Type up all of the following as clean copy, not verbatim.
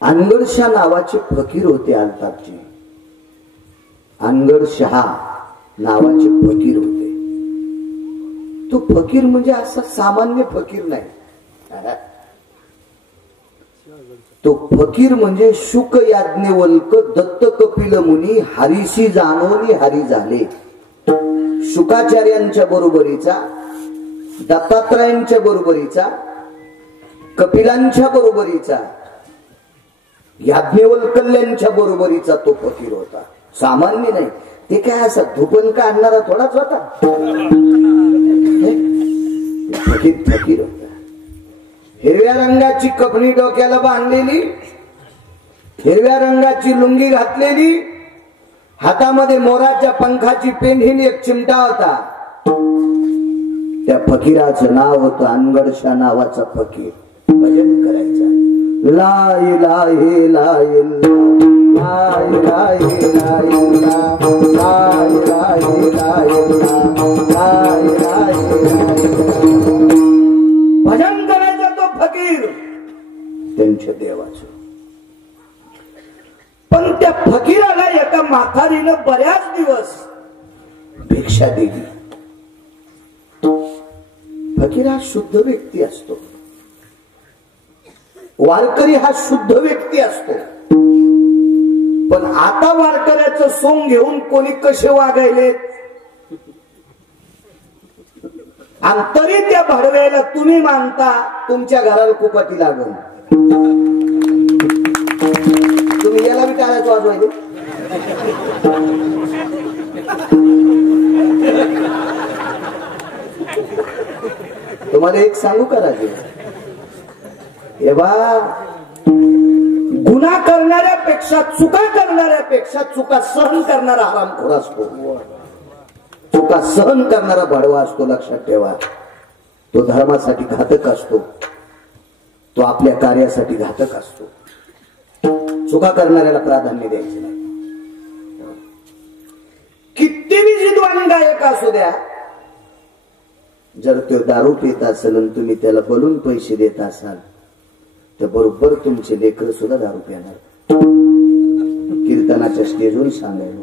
अनगडशहा नावाचे फकीर होते अल्ताफचे. अनगडशहा नावाचे फकीर होते. तो फकीर म्हणजे असा सामान्य फकीर नाही. तो फकीर म्हणजे शुक याज्ञवल्क दत्त कपिल मुनी हरीशी जाणोनी हरी झाले. शुकाचार्यांच्या बरोबरीचा, दत्तात्रयांच्या बरोबरीचा, कपिलांच्या बरोबरीचा, याज्ञवल्क्यांच्या बरोबरीचा तो फकीर होता. सामान्य नाही. ते काय असा धुपन काढणारा थोडाच होता. फकीर फकीर होता. हिरव्या रंगाची कपडी डोक्याला बांधलेली, हिरव्या रंगाची लुंगी घातलेली, हातामध्ये मोराच्या पंखाची पेंढीने एक चिमटा होता. त्या फकीराचं नाव होतं अनगडशहा नावाचा फकीर. भजन करायचा. ला इलाहा इल्लल्लाह, ला इलाहा इल्लल्लाह, ला इलाहा इल्लल्लाह, ला इलाहा इल्लल्लाह. भजन करायचा तो फकीर त्यांच्या देवाचं. पण त्या फकीराला एका म्हातारीनं बऱ्याच दिवस भिक्षा दिली. फकीर हा शुद्ध व्यक्ती असतो. वारकरी हा शुद्ध व्यक्ती असतो. पण आता वारकऱ्याचं सोंग घेऊन कोणी कसे वागायले, आणि तरी त्या भाडव्याला तुम्ही मानता तुमच्या घराला कुपाटी लागल. तुम्ही याला बी टाळाच वाजवायचे. तुम्हाला एक सांगू का राजे, हे बा, गुन्हा करणाऱ्यापेक्षा, चुका करणाऱ्यापेक्षा चुका सहन करणारा हरामखोर असतो. चुका सहन करणारा भाडवा असतो. लक्षात ठेवा. तो धर्मासाठी घातक असतो. तो आपल्या कार्यासाठी घातक असतो. चुका करणाऱ्याला प्राधान्य द्यायचं नाही. किती विद्वान गायक असू द्या, जर तो दारू पित असेल आणि तुम्ही त्याला बोलून पैसे देत असाल तर बरोबर तुमचे लेकर सुद्धा दारू पिणार. कीर्तनाच्या स्टेजवर सांगायला.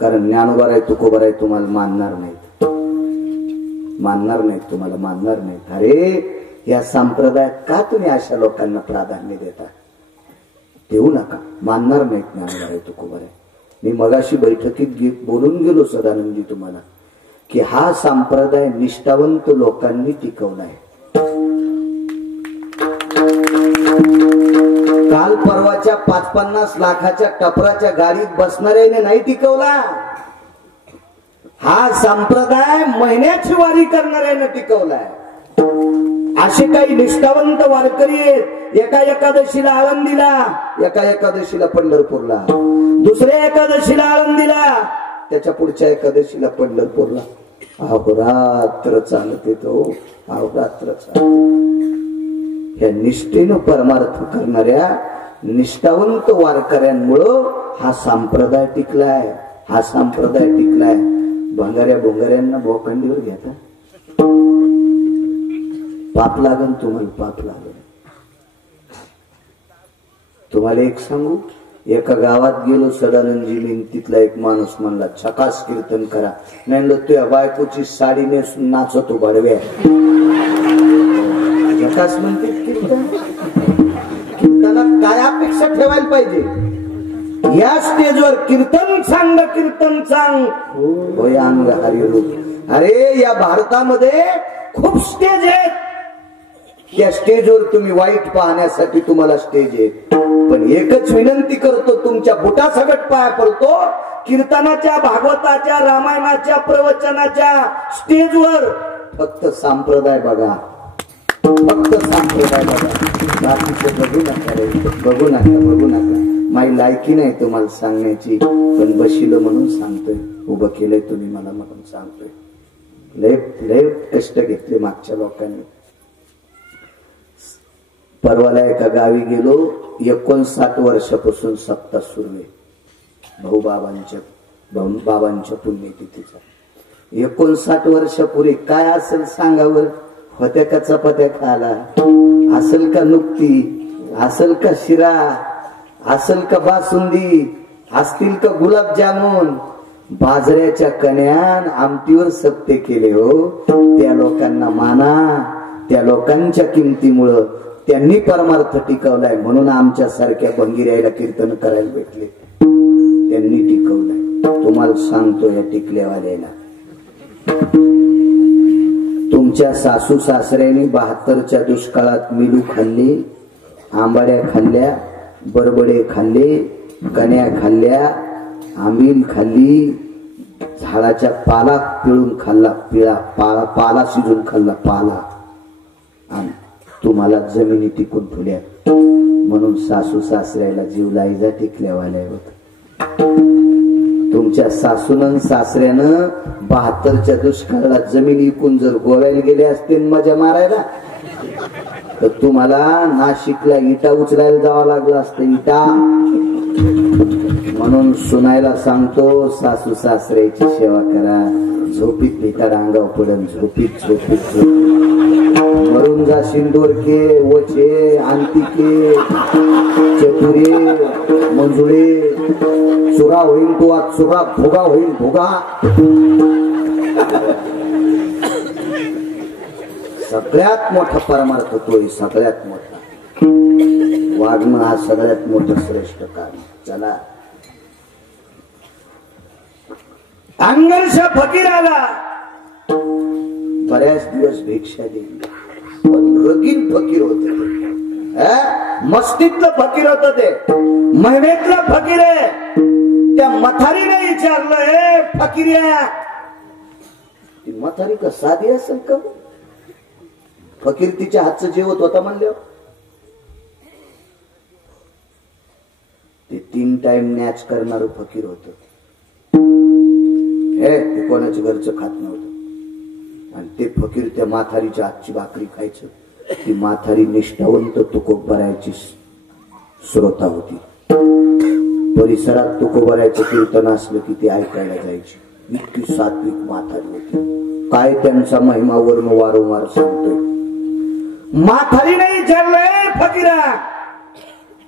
कारण ज्ञानोबा आहे, तुकोबा आहे, तुम्हाला मानणार नाहीत. मानणार नाहीत, तुम्हाला मानणार नाहीत. अरे या संप्रदायात का तुम्ही अशा लोकांना प्राधान्य देता? देऊ नका. मानणार नाहीत ज्ञानोबा आहे, तुकोबा आहे. मी मगाशी बैठकीत बोलून गेलो सदानंदी तुम्हाला की हा संप्रदाय निष्ठावंत लोकांनी टिकवलाय. काल परवाच्या 5-50 लाखाच्या टपराच्या गाडीत बसणाऱ्याने नाही टिकवला. हा संप्रदाय महिन्याची वारी करणाऱ्याने टिकवलाय. असे काही निष्ठावंत वारकरी आहेत. एका एकादशीला आळंदीला, एका एकादशीला पंढरपूरला, दुसऱ्या एकादशीला आळंदीला, त्याच्या पुढच्या एकादशीला पंढरपूरला अहोरात्र चालत येतो. अहोरात्र चालत. या निष्ठेनं परमार्थ करणाऱ्या निष्ठावंत वारकऱ्यांमुळं हा संप्रदाय टिकलाय. हा संप्रदाय टिकलाय. भंगाऱ्या भोंगाऱ्यांना भोखंडीवर घेता. पाप लागन तुम्हाला, पाप लागन. तुम्हाला एक सांगू, एका गावात गेलो सदानंदजी, तिथला एक माणूस म्हणला छकास कीर्तन करा. नाही तुझ्या बायकोची साडी नेसून नाचतो बडव्या. छकास म्हणते कीर्तन. कीर्तनात काय अपेक्षा ठेवायला पाहिजे? या स्टेजवर कीर्तन सांग, कीर्तन सांग, होय अंग हरिरूप. अरे या भारतामध्ये खूप स्टेज आहेत. त्या स्टेजवर तुम्ही वाईट पाहण्यासाठी तुम्हाला स्टेज आहे. पण एकच विनंती करतो, तुमच्या बुटासकट पाया पडतो, कीर्तनाच्या, भागवताच्या, रामायणाच्या, प्रवचनाच्या स्टेजवर फक्त संप्रदाय बघा. फक्त संप्रदाय बघा. बाकीचे बघू नका रे. बघू नका, बघू नका. माझी लायकी नाही तुम्हाला सांगण्याची, पण बशिलं म्हणून सांगतोय. उभं केलंय तुम्ही मला म्हणून सांगतोय. लय लय कष्ट घेतले मागच्या लोकांनी. परवाला एका गावी गेलो. 59 वर्षापासून सप्ताह सुरू आहे. बाबांच्या पुण्यतिथीचा. 59 वर्षापूर्वी काय असेल सांगावर? होत्या का चपात्या खायला? असेल का नुकती? असल का शिरा, असल का बासुंदी, असतील का गुलाबजामुन, बाजऱ्याच्या कण्यान आमटीवर सप्ते केले हो. त्या लोकांना माना, त्या लोकांच्या किमतीमुळं त्यांनी परमार्थ टिकवलाय, म्हणून आमच्या सारख्या भंगिऱ्याला कीर्तन करायला भेटले. त्यांनी टिकवलाय. तुम्हाला सांगतो या टिकल्यावाल्याला, तुमच्या सासू सासऱ्यांनी 72च्या दुष्काळात मिलू खाल्ली, आंबाड्या खाल्ल्या, बरबडे खाल्ले, कण्या खाल्ल्या, आंबील खाल्ली, झाडाच्या पाला पिळून खाल्ला, पाला शिजून खाल्ला पाला, आणि तुम्हाला जमिनी टिकून ठेवल्या. म्हणून सासू सासऱ्याला जीव लाईजा टिकल्यावाल्या होत. तुमच्या सासून सासऱ्यानं 72च्या दुष्काळात जमिनी विकून जर गोव्याला गेले असते मजा मारायला, तर तुम्हाला नाशिकला इटा उचलायला जावं लागलं असतं. इटा. म्हणून सुनायला सांगतो, सासू सासऱ्याची सेवा करा. झोपीत भिताड अंगाव पडन, झोपीत झोपीत झोपीत मरून जाशील. डोरके, वचे, अंतिके, चतुरे, मंजुळे, चुरा होईल तो आज चुरा, भोगा होईल भोगा. सगळ्यात मोठा परमार्थ तोय, सगळ्यात मोठा वागणं हा सगळ्यात मोठं श्रेष्ठ काम. चला. अंगणशा फकीराला बऱ्याच दिवस भिक्षा दिली, पण रगीन फकीर होते. मस्तीतलं फकीर होत ते, महिमेतलं फकीर आहे. त्या मथारीने विचारलं, हे फकीर्या, ती मथारी का साधी असेल का? फकीर तिच्या हातचं जेवत होता म्हणलं. ते 3 टाइम नॅच करणार फकीर होत. ते कोणाच्या घरचं खात नव्हतं, आणि ते फकीर त्या माथारीच्या हातची भाकरी खायचं. ती माथारी निष्ठावंत तुकोबारायची श्रोता होती. परिसरात तुकोबारायचं कीर्तन असलं की ती ऐकायला जायची. इतकी सात्विक माथारी होती. काय त्यांचा महिमा वर्ण वारंवार सांगतोय. माथारीने विचारलंय, फकीरा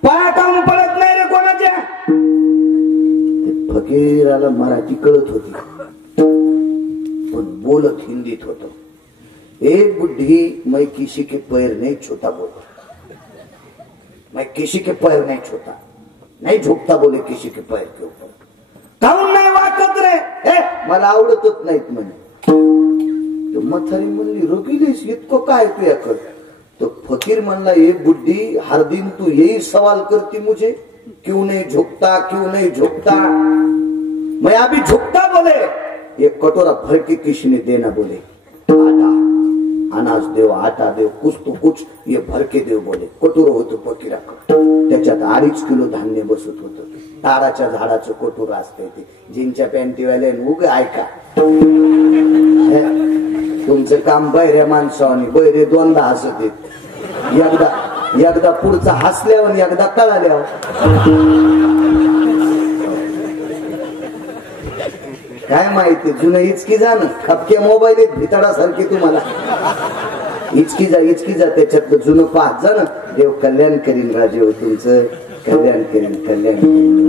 पाया काऊन पडत नाही रे कोणाच्या? फकीराला मराठी कळत होती, पण बोलत हिंदीत होत. एक बुढ़ी मैं किसी के पैर नहीं छूता बोला, मैं किसी के पैर नहीं छूता, नहीं झुकता बोले किसी के पैर के ऊपर. काऊन नाही वाकत रे? मला आवडतच नाहीत म्हणे. मथारी म्हणली, रोगिलीस इतकं काय तू याकड? तो फकीर म्हणला, ये बुढ़ी हर दिन तू यही सवाल करती मुझे, क्यों नहीं झुकता, क्यों नहीं झुकता? मैं अभी झुकता बोले. ये कटोरा भर के किसी ने देना बोले. आटा अनाज देव, आटा देव, कुछ तो कुछ ये भर के देव बोले. कटोर होतं फकीराकडे, त्याच्यात 2.5 किलो धान्य बसत होतं. ताराच्या झाडाचं कटोर असतंय ते. जिंच्या पॅन्टीवाले उगे ऐका, तुमचं काम बैऱ्या माणसावानी. बैरे 2दा हसत येत, एकदा पुढचा हसल्यावर, एकदा कळाल्यावर. काय माहिती, जुनं इचकी जा ना, खपक्या मोबाईल आहेत भिताडासारखी तुम्हाला. इचकी जा त्याच्यातलं जुनं पाहत जा ना. देव कल्याण करीन राजे हो, तुमचं कल्याण करीन, कल्याण करीन.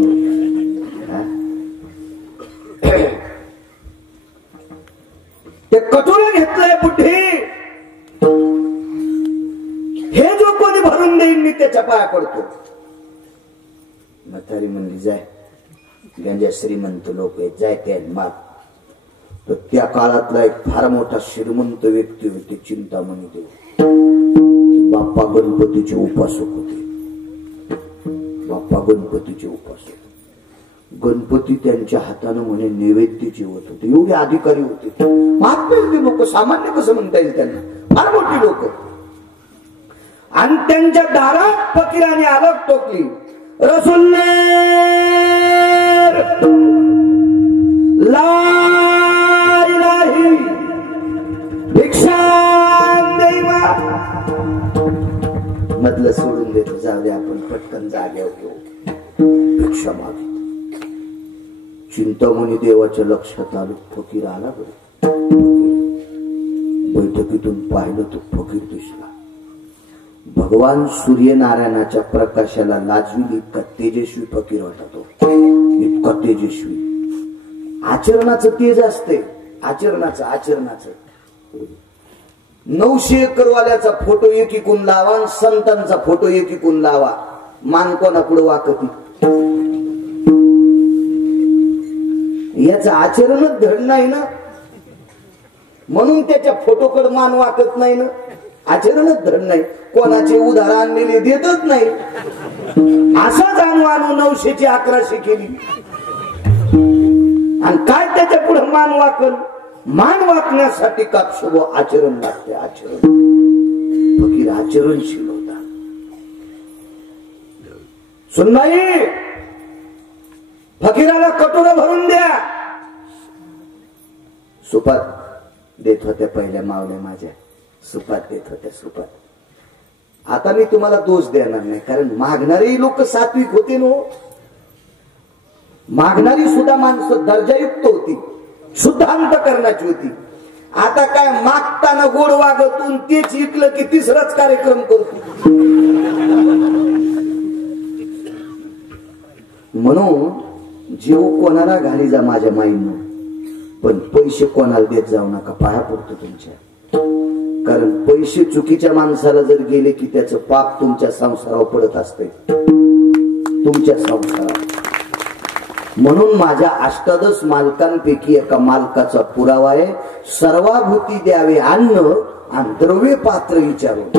ते कटोरं घेतलंय बुड्ढी, हे जो कोणी भरून देईन मी त्याच्या पाया पडतो. म्हातारी म्हणली, जाय, गंजा श्रीमंत लोक आहेत, जाय त्या माग. तर त्या काळातला एक फार मोठा श्रीमंत व्यक्ती होते, चिंतामणी देव. बाप्पा गणपतीचे उपासक होते. बाप्पा गणपतीचे उपासक. गणपती त्यांच्या हातानं म्हणे नैवेद्य जेवत होते. एवढे अधिकारी होते, महात्मे लोक, सामान्य कसं म्हणता येईल त्यांना, फार मोठी लोक. आणि त्यांच्या दारात फकीराने अलग टोकली, रसुल्ले ला इलाही भिक्षा देवा. मधलं सोडून देतो, जाऊ दे, आपण पटकन जाग्यावर घेऊ. भिक्षा मागित. चिंतामणी देवाच्या लक्षात आलं, फकीर आला बरं. बैठकीतून पाहिलं तो फकीर दिसला. भगवान सूर्यनारायणाच्या प्रकाशाला लाजवी इतका तेजस्वी फकीर होता तो, इतका तेजस्वी. आचरणाचं तेज असते, आचरणाचं 900 एकरवाल्याचा फोटो एकीकून लावा, संतांचा फोटो एकीकून लावा, मान कोणा पुढे वाकती. याचं आचरणच धड नाही ना, म्हणून त्याच्या फोटोकडे मान वाकत नाही ना. आचरणच धड नाही, कोणाचे उदाहरण आणलेले देतच नाही. असा जाणू 900ची 1100 केली. आणि काय त्याच्या पुढे मान वाकल? मान वाकण्यासाठी का शुभ आचरण लागते. आचरण. फकीर आचरणशील होता. सुनबाई, फकीराला कटोरा भरून द्या. सुपात देत होत्या पहिल्या मावल्या माझ्या, सुपात देत होत्या, सुपात. आता मी तुम्हाला दोष देणार नाही, कारण मागणारी लोक सात्विक होते नो. मागणारी सुद्धा माणसं दर्जायुक्त होती, शुद्ध अंतकरणाची होती. आता काय मागताना गोड वागतून तेच ऐकलं की तिसराच कार्यक्रम करतो. म्हणून जीव कोणाला घाली जा माझ्या माईनं, पण पैसे कोणाला देत जाऊ नका, पाया पडतो तुमच्या. कारण पैसे चुकीच्या माणसाला जर गेले की त्याचं पाप तुमच्या संसारावर पडत असते, तुमच्या संसारावर. म्हणून माझ्या 18 मालकांपैकी एका मालकाचा पुरावा आहे, सर्वाभूती द्यावे अन्न आणि द्रव्य पात्र विचारून.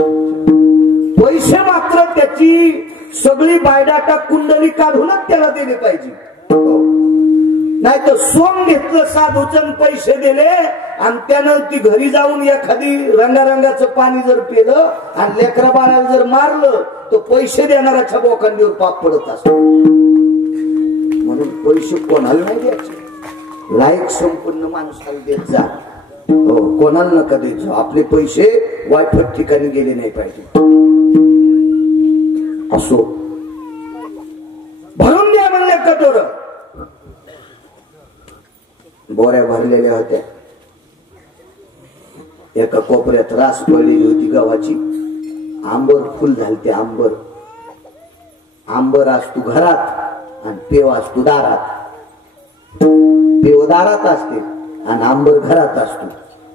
पैसे मात्र त्याची सगळी बायडाटा कुंडली काढूनच त्याला दिले पाहिजे. नाही तर सोंग घेतलं साधूचन, पैसे दिले आणि त्यानं ती घरी जाऊन एखादी रंगारंगाचं पाणी जर पिलं आणि लेकरा बाळाला जर मारलं तर पैसे देणाऱ्याच्या बोकांडीवर पाप पडत असतो. म्हणून पैसे कोणाला नाही द्यायचे, लायक संपन्न माणसाला देत जा. हो, कोणाला नका देत जा. आपले पैसे वायफट ठिकाणी गेले नाही पाहिजे. असो, भरून द्या म्हणले कटोर. बोऱ्या भरलेल्या होत्या. एका कोपऱ्यात रास पडलेली होती गव्हाची. आंबर फुल झालते. आंबर असतो घरात आणि पेव असतो दारात. पेव दारात असते आणि आंबर घरात असतो.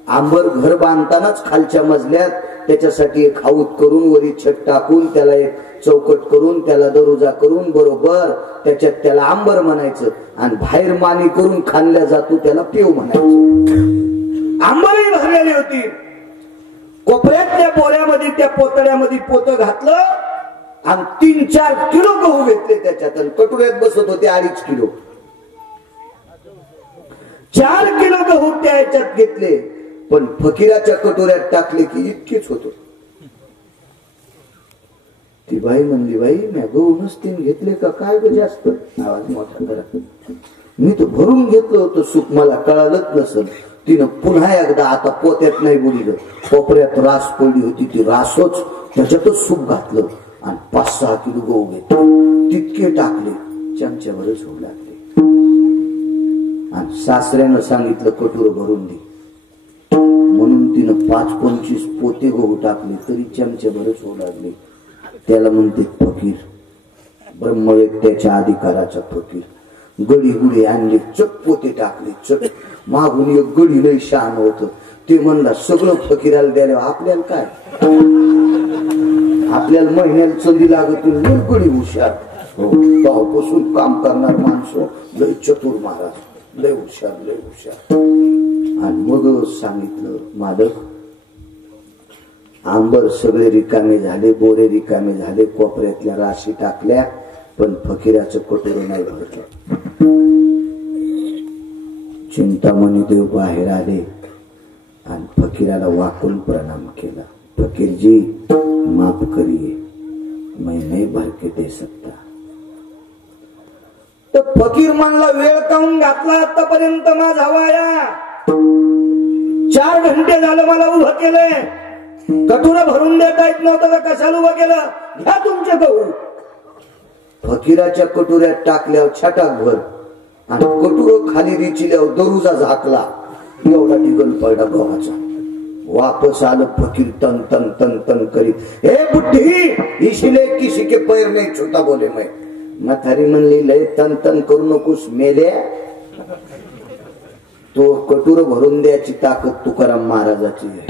आंबर घर बांधतानाच खालच्या मजल्यात त्याच्यासाठी एक हाऊत करून वरी छत टाकून त्याला एक चौकट करून त्याला दरोजा करून बरोबर त्याच्यात त्याला आंबर म्हणायचं आणि बाहेर मानी करून खाल्ल्या जातो त्याला पेव म्हणायचं. आंबरही भरलेली होती. कोपऱ्यातल्या बोऱ्यामध्ये त्या पोतड्यामध्ये पोतं घातलं आणि 3-4 किलो गहू घेतले त्याच्यात. कटोऱ्यात बसत होते 2.5 किलो. 4 किलो गहू त्या याच्यात घेतले, पण फकीराच्या कटोऱ्यात टाकले की इतकेच होतो. ती बाई म्हणली, बाई मी गहू नसतीन घेतले का काय ग जास्त? आवाज मोठा करा. मी तर भरून घेतलं होतं सुख, मला कळालंच नसल. तिनं पुन्हा एकदा आता पोत्यात नाही बोलिलं, कोपऱ्यात रास पडली होती ती रासच त्याच्यातच सूप घातलं आणि 5-6 किलो गहू घेतले. तितके टाकले, चमच्यावरच होऊ लागले. आणि सासऱ्यानं सांगितलं कटोरं भरून दे, म्हणून तिनं 5-25 पोते गहू टाकले तरी चमच्यावरच होऊ लागले. त्याला म्हणते फकीर, ब्रह्मवेत्याच्या अधिकाराचा फकीर. गडी गुडी आणले, चक पोते टाकले, चक. मागून एक गडी लई शहाण होत. ते म्हणला सगळं फकीराला द्यायला आपल्याला काय, आपल्याला महिन्याला चंदी लागत. गडी हुशार, तेव्हापासून काम करणार माणसं लय चतुर महाराज, लय हुशार, लय हुशार. आणि मग सांगितलं, मालक आंबर सगळे रिकामे झाले, बोरे रिकामे झाले, कोपऱ्यातल्या राशी टाकल्या, पण फकीराचं कटोरं नाही भरलं. चिंतामणी देव बाहेर आले आणि फकीराला वाकून प्रणाम केला. फकीरजी माफ करिए, मैं नहीं भर के दे सकता. तर फकीर म्हणला, वेळ काऊन घातला आतापर्यंत माझा वाया? 4 घंटे झालं मला उभं केलंय. कटोरा भरून देता येत नव्हतं तर कशाला उभं केलं? घ्या तुमचे गहू. फकीराच्या कटोऱ्यात टाकल्यावर छटाक भर आणि कटोरं खाली रिचिल्यावर दरुजा झाकला. एवढा टिकल पडला गव्हाचा. वापस आलं फकीर तन तन तन तन करी, हे बुद्धी इशिले किसी के पैर नहीं छोटा बोले मैं. म्हातारी म्हणली लय तन तन करू नकोस मेल्या, तो कटूर भरून द्यायची ताकद तुकाराम महाराजाची आहे.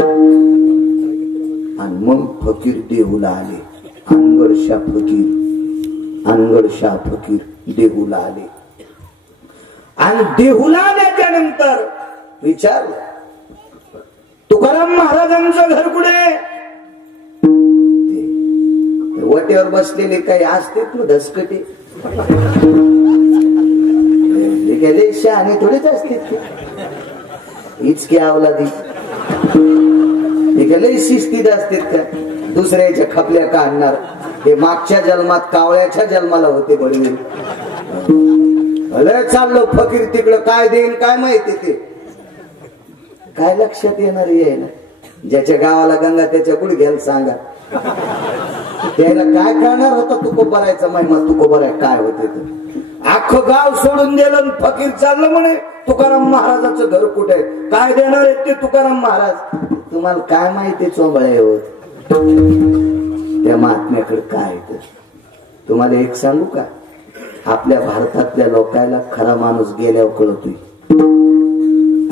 आणि मग फकीर देहूला आले. अनगडशा फकीर, अनगडशा फकीर देहूला आले. आणि देहूला आल्याच्या नंतर विचारलं तुकाराम महाराजांचं घर कुठे? वट्यावर बसलेले काही असतेत ना धसकटे, गेले शहाणे थोडेच असते, इचके अवलादी गेले शिस्तीत असतात का? दुसऱ्याच्या खपल्या काढणार. हे मागच्या जन्मात कावळ्याच्या जन्माला होते बडवे. भले चाललो फकीर तिकडं, काय देईन काय माहिती ते काय लक्षात येणार आहे ना. ज्याच्या गावाला गंगा त्याच्या गुडघ्याला सांगा, त्याला काय करणार होता तुकोबारायचा महिमा, तुकोबाराय काय होते ते. अख्खं गाव सोडून दिलं, फकीर चाललं म्हणे तुकाराम महाराजाचं घर कुठे आहे, काय देणार आहेत ते तुकाराम महाराज. तुम्हाला काय माहिती चोंबळ्या होत त्या महात्म्याकडे काय आहे. तुम्हाला एक सांगू का, आपल्या भारतातल्या लोकांना खरा माणूस गेल्यावर कळतोय,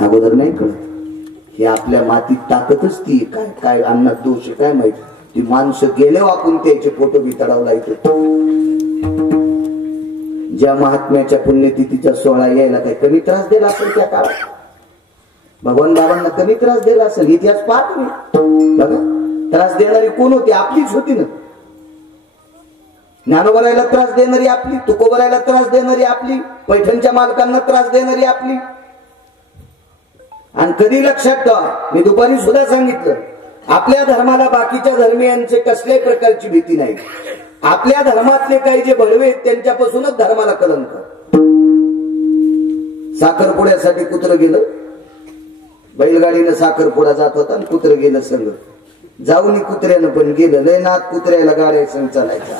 अगोदर नाही कळत. हे आपल्या मातीत ताकदच ती काय काय अन्नात दोष काय माहिती. ती माणसं गेल्यावर आपण त्याचे फोटो बितडावला येतो. ज्या महात्म्याच्या पुण्यतिथीचा सोहळा यायला काही कमी त्रास दिला असेल त्या काळात, भगवान बाबांना कमी त्रास दिला असेल. इतिहास पाहत मी बघा, त्रास देणारी कोण होती? आपलीच होती ना. ज्ञानोबरायला त्रास देणारी आपली, तुकोबरायला त्रास देणारी आपली, पैठणच्या मालकांना त्रास देणारी आपली. आणि कधी लक्षात ठेवा, मी दुपारी सुद्धा सांगितलं, आपल्या धर्माला बाकीच्या धर्मियांचे कसल्याही प्रकारची भीती नाही. आपल्या धर्मातले काही जे भडवे आहेत त्यांच्यापासूनच धर्माला कलंक. साखरपुड्यासाठी कुत्रं गेलं, बैलगाडीनं साखरपुडा जात होता आणि कुत्रं गेलं संग. जाऊन कुत्र्यानं पण गेलं, लय नाथ कुत्र्याला गाड्या संग चालायचा.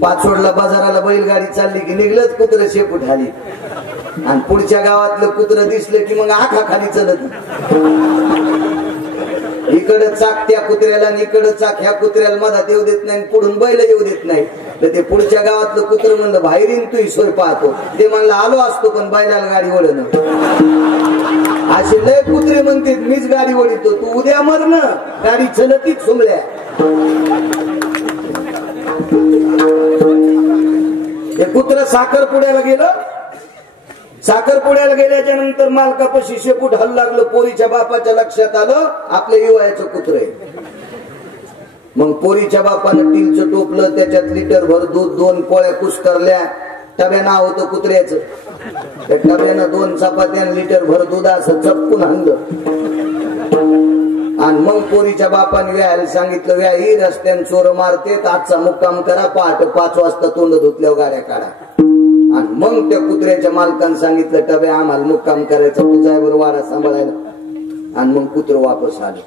पाचवडला बाजाराला बैलगाडी चालली की निघलंच कुत्रं शेपूट खाली, आणि पुढच्या गावातलं कुत्रं दिसलं की मग आखा खाली चलत. इकडं चाक त्या कुत्र्याला आणि इकडं चाक ह्या कुत्र्याला मधात येऊ देत नाही, पुढून बैल येऊ देत नाही. तर ते पुढच्या गावातलं कुत्रं म्हणलं बाहेरीन तू सोय पाहतो, ते म्हणलं आलो असतो पण बैलाला गाडी वळण. असे लय कुत्रे म्हणते मीच गाडी वळितो, तू उद्या मर ना, गाडी चलतीच सुमल्या. हे कुत्र साखरपुड्याला गेलं. साखरपुड्याला गेल्याच्या नंतर मालकापाशी शेपूट हल्ला लागलं. पोरीच्या बापाच्या लक्षात आलं आपल्या युवाचं कुत्र आहे. मग पोरीच्या बापानं टीलचं टोपलं, त्याच्यात लिटर भर दूध, 2 पोळ्या कुस्करल्या. टब्या नाव होतं कुत्र्याचं. त्या टब्यानं 2 चपात्या लिटर भर दूध असं चपकून आणलं. आणि मग पोरीच्या बापाने व्यायला सांगितलं, व्या ही रस्त्याने चोर मारते, आजचा मुक्काम करा, पहाटे 5 वाजता तोंड धुतल्यावर गाड्या काढा. आणि मग त्या कुत्र्याच्या मालकानं सांगितलं, टब्या आम्हाला मुक्काम करायचा, तुझ्यावर वाडा सांभाळायला. आणि मग कुत्र वापस आलं.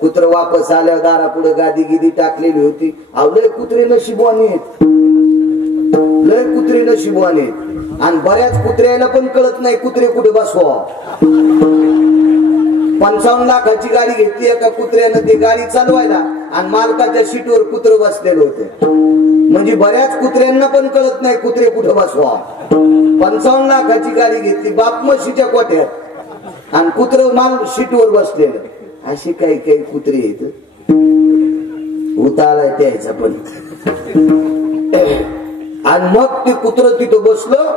कुत्र वापस आल्यावर दारा पुढे गादी गिदी टाकलेली होती. लय कुत्रे नशिबवाने आहेत, लय कुत्रे नशिबवाने आहेत. आणि बऱ्याच कुत्र्याला पण कळत नाही कुत्रे कुठे बसवा. 55 लाखाची गाडी घेतली एका कुत्र्यानं, ती गाडी चालवायला आणि मालकाच्या सीटवर कुत्र बसलेलं होतं. म्हणजे बऱ्याच कुत्र्यांना पण कळत नाही कुत्रे कुठे बसवा. 55 लाखाची गाडी घेतली बापमशीच्या कोठ्यात आणि कुत्र माल सीटवर बसलेलं. अशी काही काही कुत्रे आहेत. उताळाय त्याचा पण. आणि मग ते कुत्र तिथं बसलं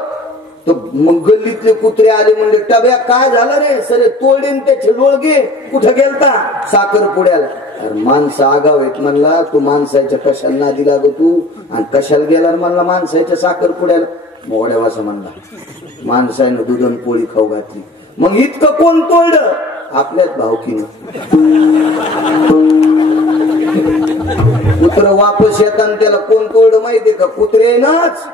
तर मग गल्लीतले कुत्रे आले, म्हणले टब्या काय झालं रे? सरे तोडेन त्याचे लोळगे. कुठं गेलता? साखरपुड्याला. अरे माणसं आगाव आहेत म्हणला, तू माणसाच्या कशाला नादी लागो तू, आणि कशाला गेला म्हणला माणसाच्या साखरपुड्याला. मोगड्या वासा म्हणला, माणसानं दुधन पोळी खाऊ घातली. मग इतकं कोण तोडलं? आपल्याच भावकीनं. कुत्र वापस येताना त्याला कोण तोडलं माहितीये का? कुत्रेनच.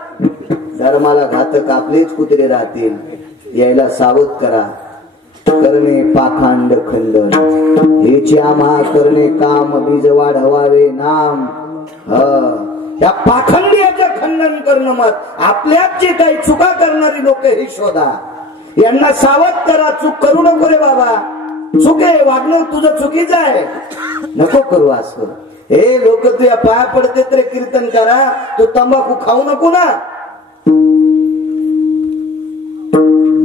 धर्माला घातक आपलेच कुत्रे राहतील. यायला सावध करा. करणे पाखांड खंडन, हेची आम्हा करणे काम, बीज वाढवावे नाम. त्या पाखंड्याचं खंडन करणं मत. आपल्यात जे काही चुका करणारी लोक हे शोधा. यांना सावध करा, चूक करू नको रे बाबा, चुक आहे, वागणं तुझं चुकीचं आहे, नको करू असं. हे लोक तुझ्या पाया पडते तर कीर्तन करा, तू तंबाखू खाऊ नको ना.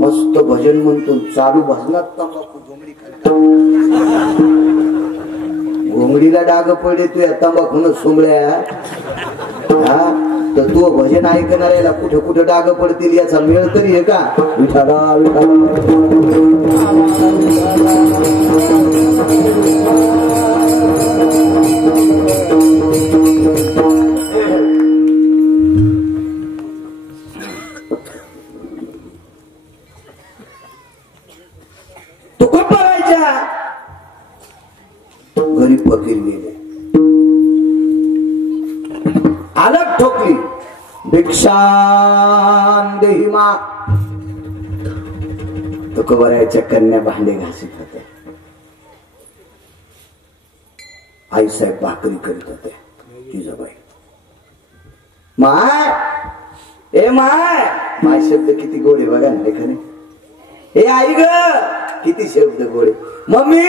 मस्त भजन म्हणतो, चालू भजनात तंबाखू घोंगडी खाली, घोंगडीला डाग पडले तुझ्या तंबाखून सोंगळ्या. हा तर तू भजन ऐकणाऱ्याला कुठे कुठे डाग पडतील याचा मेळ तरी आहे का? विठाला तुकोबरायच्या घरी फकीर गेले, अलग ठोकली, भिक्षां देहि मा. तुकोबरायच्या कन्या भांडे घासीत होते, आईसाहेब भाकरी करीत होते. जिजाबाई, माय ए माय, माय शब्द किती गोडे बघा ना लेखने. हे आई ग, किती शब्द गोडे. मम्मी,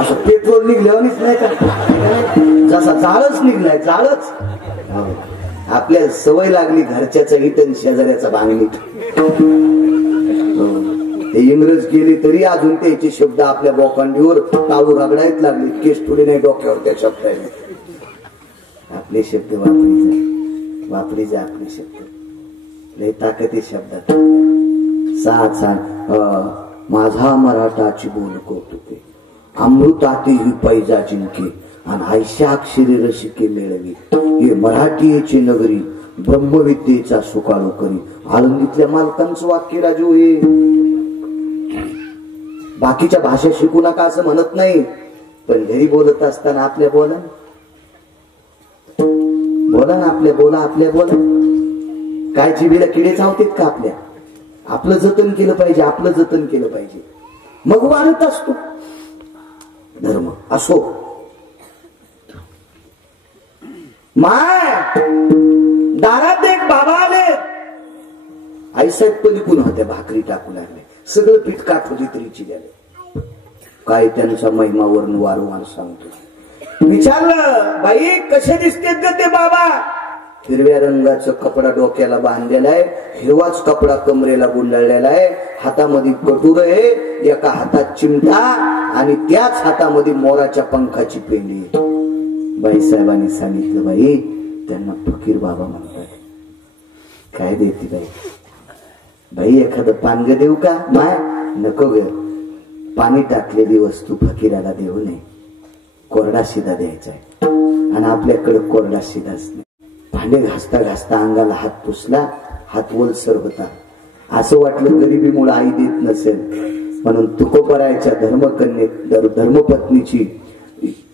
असं पेट्रोल निघल्यावानीच नाही का, जसा जाळच निघलाय, जाळच. आपल्या सवय लागली घरच्याचा इथं शेजाऱ्याचा भांगणीत. ते इंग्रज गेली तरी अजून त्याचे शब्द आपल्या बोकांडीवर टाळू रगडायत लागले, केस थोडी नाही डोक्यावर त्या शब्दाने. आपले शब्द वापरीचे आपले शब्द लय ताकद शब्दात. माझा मराठाची बोल कौतुके, अमृताते ही पैजा जिंके, आणि आयशा अक्षरे रसिके मेळवी. हे मराठीची नगरी ब्रह्मविद्येचा सुकाळू करी. आळंदीतल्या मालकांचं वाक्य राजू हे. बाकीच्या भाषा शिकू नका असं म्हणत नाही, पण घरी बोलत असताना आपल्या बोला ना, आपल्या बोला. काय जिभेला किडे चावतात का आपल्या? आपलं जतन केलं पाहिजे, आपलं जतन केलं पाहिजे, मग वाढत असतो धर्म. असो माय, दारात एक बाबा आले, आईसाहेब पलिकून होत्या, भाकरी टाकू लागले, सगळं पीठ काठ होती तरी चिरले. काय त्यांचा महिमावरून वारंवार सांगतो. विचारलं, बाई कसे दिसतेत ग ते बाबा? हिरव्या रंगाचा कपडा डोक्याला बांधलेला आहे, हिरवाच कपडा कमरेला गुंडाळलेला आहे, हातामध्ये कटूर आहे, एका हातात चिमटा आणि त्याच हातामध्ये मोराच्या पंखाची पेंडी. बाईसाहेबांनी सांगितलं, बाई त्यांना फकीर बाबा म्हणतात. काय देते बाई? बाई एखादं पानग देऊ का? माय नको ग, पाणी टाकलेली वस्तू फकीराला देऊ नये, कोरडा शिधा द्यायचा आहे, आणि आपल्याकडे कोरडा शिधाच नाही. भांडे घासता घासता अंगाला हात पुसला, हात ओलसर होता. असं वाटलं गरिबीमुळे आई देत नसेल, म्हणून तुकोबरायच्या धर्मपत्नीची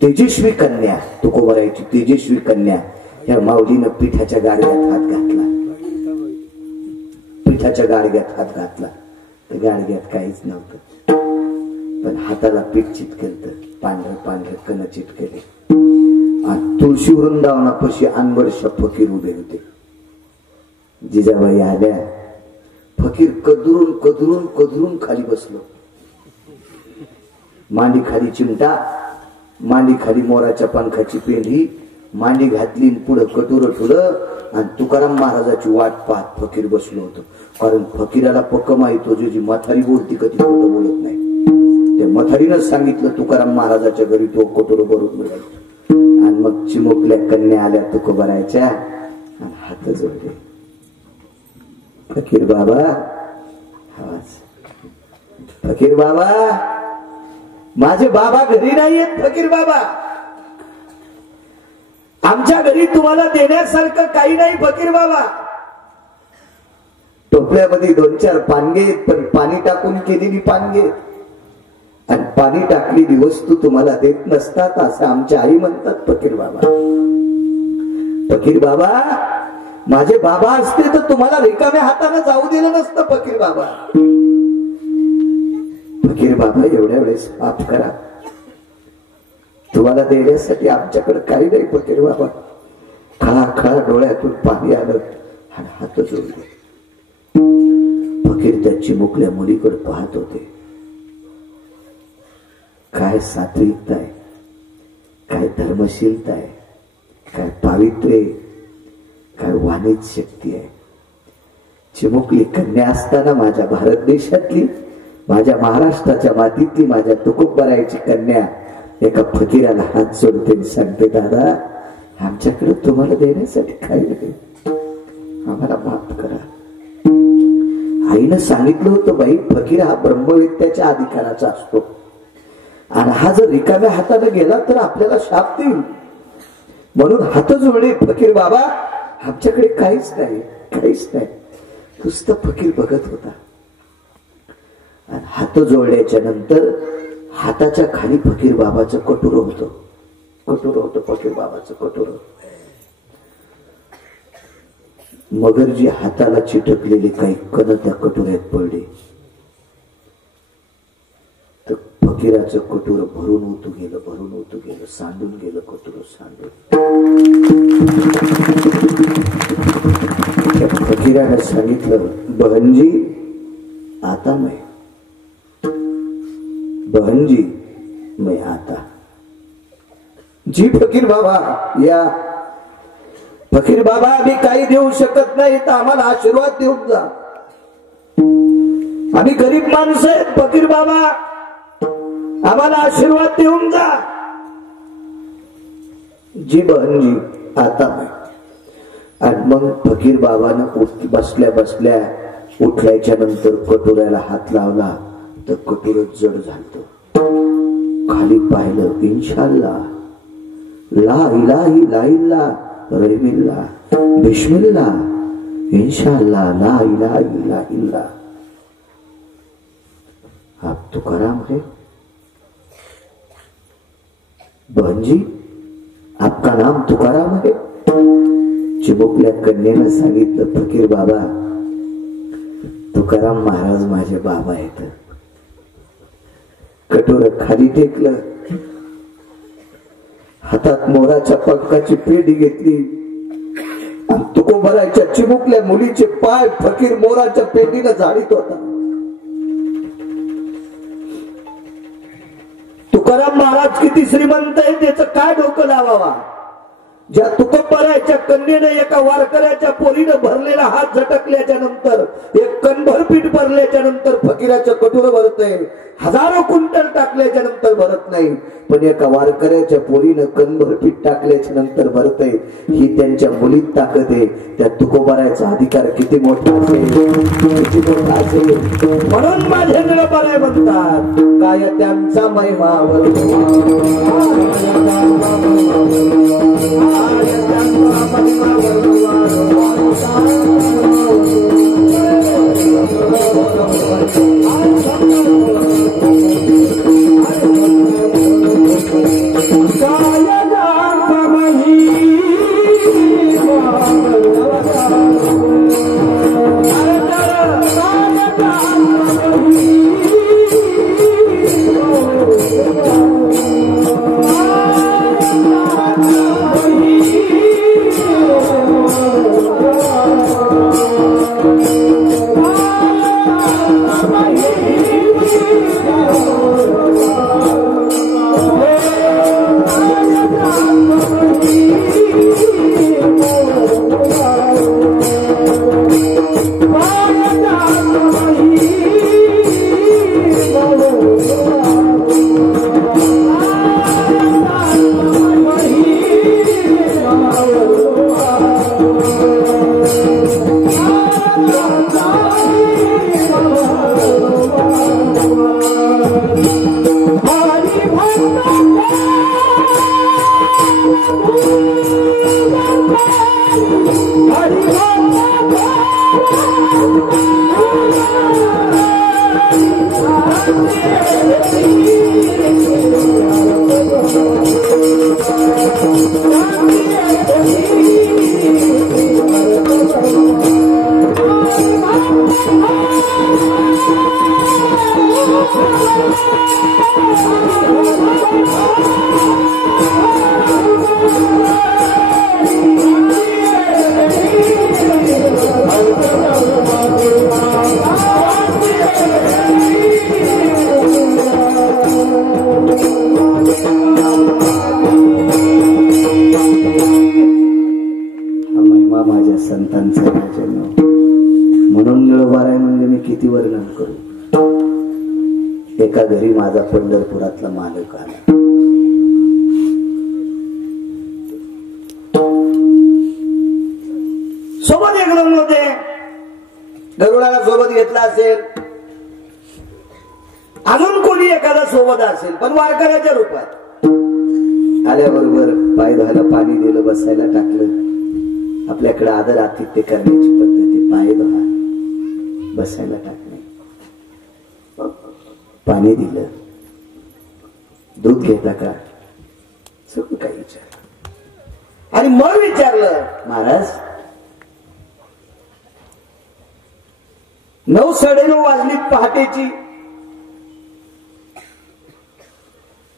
तेजस्वी कन्या, तुकोबरायची तेजस्वी कन्या, या माऊलीनं पिठाच्या गाडग्यात हात घातला. पिठाच्या गाडग्यात हात घातला, त्या गाडग्यात काहीच नव्हतं, पण हाताला पीठ चिटकेल, पांढरं पांढरं कण चिटकेले. तुळशी वृंदावनापाशी अनवरशा फकीर उभे होते. जिजाबाई आल्या, फकीर कदरून कदरून कदरून खाली बसलो. मांडी खाली चिमटा, मांडी खाली मोराच्या पंखाची पेंढी, मांडी घातली, पुढं कटुर ठुलं, आणि तुकाराम महाराजाची वाट पाहत फकीर बसलो होतो. कारण फकीराला पक्क माहित होतं, जी म्हातारी बोलती कधी खोटं बोलत नाही. त्या म्हातारीनं सांगितलं तुकाराम महाराजाच्या घरी तो कटोर भरून मिळाल. आणि मग चिमुकल्या कन्या आल्या तुकोबरायच्या आणि हात जोडले. फकीर बाबा, आवाज, फकीर बाबा, माझे बाबा घरी नाहीयेत. फकीर बाबा, आमच्या घरी तुम्हाला देण्यासारखं काही नाही. फकीर बाबा, टोपल्यामध्ये 2-4 पानगे आहेत, पण पाणी टाकून केलेली पानगे, आणि पाणी टाकलेली वस्तू तुम्हाला देत नसतात असं आमच्या आई म्हणतात. फकीर बाबा, फकीर बाबा, माझे बाबा असते तर तुम्हाला रिकाम्या हाताने जाऊ दिलं नसतं. फकीर बाबा, फकीर बाबा, एवढ्या वेळेस माफ करा, तुम्हाला देण्यासाठी आमच्याकडे काही नाही. फकीर बाबा, खळा खळा डोळ्यातून पाणी आलं आणि हात जोडले. फकीर त्या चिमुकल्या मुलीकडे पाहत होते. काय सात्विकता आहे, काय धर्मशीलता आहे, काय पावित्र्य, काय वाणिज्य शक्ती आहे. चिमुकली कन्या असताना माझ्या भारत देशातली, माझ्या महाराष्ट्राच्या मातीतली, माझ्या तुकोबारायची कन्या एका फकीराला हात जोडते, सांगते, दादा आमच्याकडे तुम्हाला देण्यासाठी काही नाही, आम्हाला माफ करा. आईनं सांगितलं होतं, बाई फकीर हा ब्रह्मविद्याच्या अधिकाराचा असतो आणि हा जर रिकाम्या हाताने गेला तर आपल्याला शाप देईल, म्हणून हात जोडले. फकीर बाबा आमच्याकडे काहीच नाही, काहीच नाही. नुसतं फकीर बघत होता आणि हात जोडल्याच्या नंतर हाताच्या खाली फकीर बाबाचं कटोर होतं. कटोर होतं फकीर बाबाचं कटोर. मगरजी हाताला चिटकलेले काही कण त्या कटोऱ्यात पडले तर फकीराचं कटोर भरून होतं गेलं, भरून होतं गेलं, सांडून गेलं कटोर, सांडून. त्या फकीराने सांगितलं, बहनजी आता बहनजी मैं आता. जी फकीर बाबा या. फकीर बाबा आम्ही काही देऊ शकत नाही तर आम्हाला आशीर्वाद देऊन जा, आम्ही गरीब माणसं आहेत. फकीर बाबा आम्हाला आशीर्वाद देऊन जा. जी बहनजी आता मैं. आणि मग फकीर बाबानं बसल्या बसल्या उठल्याच्या नंतर कटोऱ्याला हात लावला तर कटोरं जड झालं. खाली पाहिलं, इन्शाअल्लाह ला इलाही ला इल्लाह रहीमिल्लाह बिस्मिल्लाह इंशाअल्लाह ला इलाहा इल्ला इल्लाह. आप तुकाराम है? बहन जी आपका नाम तुकाराम है? चिमुकल्या कन्येनं सांगितलं, फकीर बाबा तुकाराम महाराज माझे बाबा आहेत. कटोर खाली टेकलं, हातात मोराच्या पंखाची पेढी घेतली आणि तुकोबारायच्या चिमुकल्या मुलीचे पाय फकीर मोराच्या पेढीनं झाडीत होता. तुकाराम महाराज किती श्रीमंत आहे त्याचं काय डोकं लावावा. ज्या तुकोबारायच्या कन्येने एका वारकऱ्याच्या पोरीनं भरलेला हात झटकल्याच्या नंतर, एक कणभर पीठ भरल्याच्या नंतर फकीराचं कटोरं भरत आहे, हजारो क्विंटल टाकल्याच्या नंतर भरत नाही, पण एका वारकऱ्याच्या पोरीनं कणभर पीठ टाकल्याच्या नंतर भरत आहे. ही त्यांच्या मुलीत ताकद आहे. त्या तुकोबारायचा अधिकार किती मोठा असेल, किती मोठा असेल. म्हणून माझे निळबाराय म्हणतात, काय त्यांचा महिमा महिमा माझ्या संतांचा जन्म म्हणून निळवाराय म्हणजे मी किती वर्णन करू. एका घरी माझा पंढरपुरातला मालक आला. सोबत एक जण होते. गरुडाला सोबत घेतला असेल, अजून कोणी एखादा सोबत असेल, पण वारकऱ्याच्या रूपात आल्याबरोबर पाय धुवायला पाणी दिलं, बसायला टाकलं. आपल्याकडे आदर आतिथ्य करण्याची पद्धती, पाय धुवा, बसायला टाकणे, पाणी दिलं. दूध घेता का, सगळं काही विचारलं. आणि मग विचारलं, महाराज 9-9:30 वाजली पहाटेची,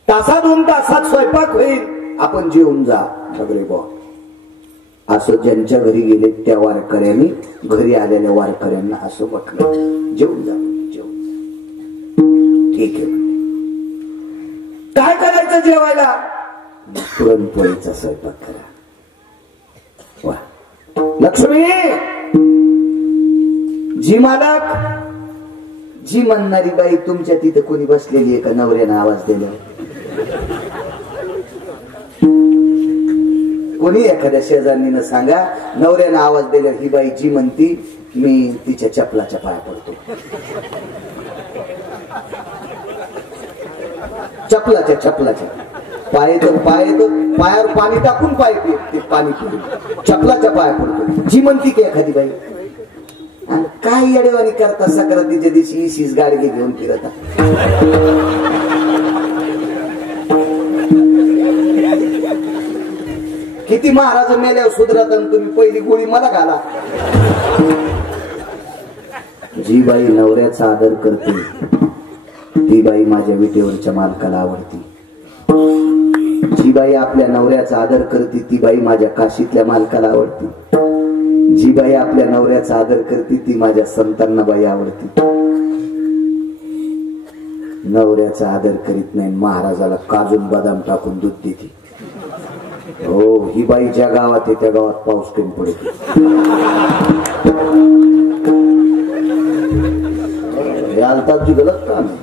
तासा 2 तासात स्वयंपाक होईल, आपण जेवून जा सगळे बॉ. असं ज्यांच्या घरी गेले त्या वारकऱ्यांनी घरी आलेल्या वारकऱ्यांना असं म्हटलं, जेवून जा, जेवून. ठीक आहे. काय करायचं जेवायला? पुरणपोळीचा स्वयंपाक करा. वा. लक्ष्मी, जी मालक, जी म्हणणारी बाई तुमच्या तिथे कोणी बसलेली आहे का? नवऱ्यानं आवाज दिला. कोणी एखाद्या शेजारणीनं सांगा, नवऱ्यानं आवाज दिला. ही बाई जी म्हणती, मी तिच्या चपलाच्या पाया पडतो. चपलाच्या पायावर पाणी टाकून पाय पाणी पिऊ, चपलाच्या पाया पडतो. जी म्हणती की एखादी बाई. आणि काय येडेवाणी करता, सक्रातीच्या दिवशी इशीच गाडगे घेऊन फिरता. किती महाराज मेल्यावर सुधरत, तुम्ही पहिली गोळी मला घाला. जी बाई नवऱ्याचा आदर करते ती बाई माझ्या विटेवरच्या मालकाला आवडती. जी बाई आपल्या नवऱ्याचा आदर करते ती बाई माझ्या काशीतल्या मालकाला आवडती. जी बाई आपल्या नवऱ्याचा आदर करते ती माझ्या संतांना बाई आवडती. नवऱ्याचा आदर करीत नाही, महाराजाला काजून बदाम टाकून दूध देते. हो, ही बाई ज्या गावात आहे त्या गावात पाऊस कमी पडतो. हे आलताची गलत काम आहे,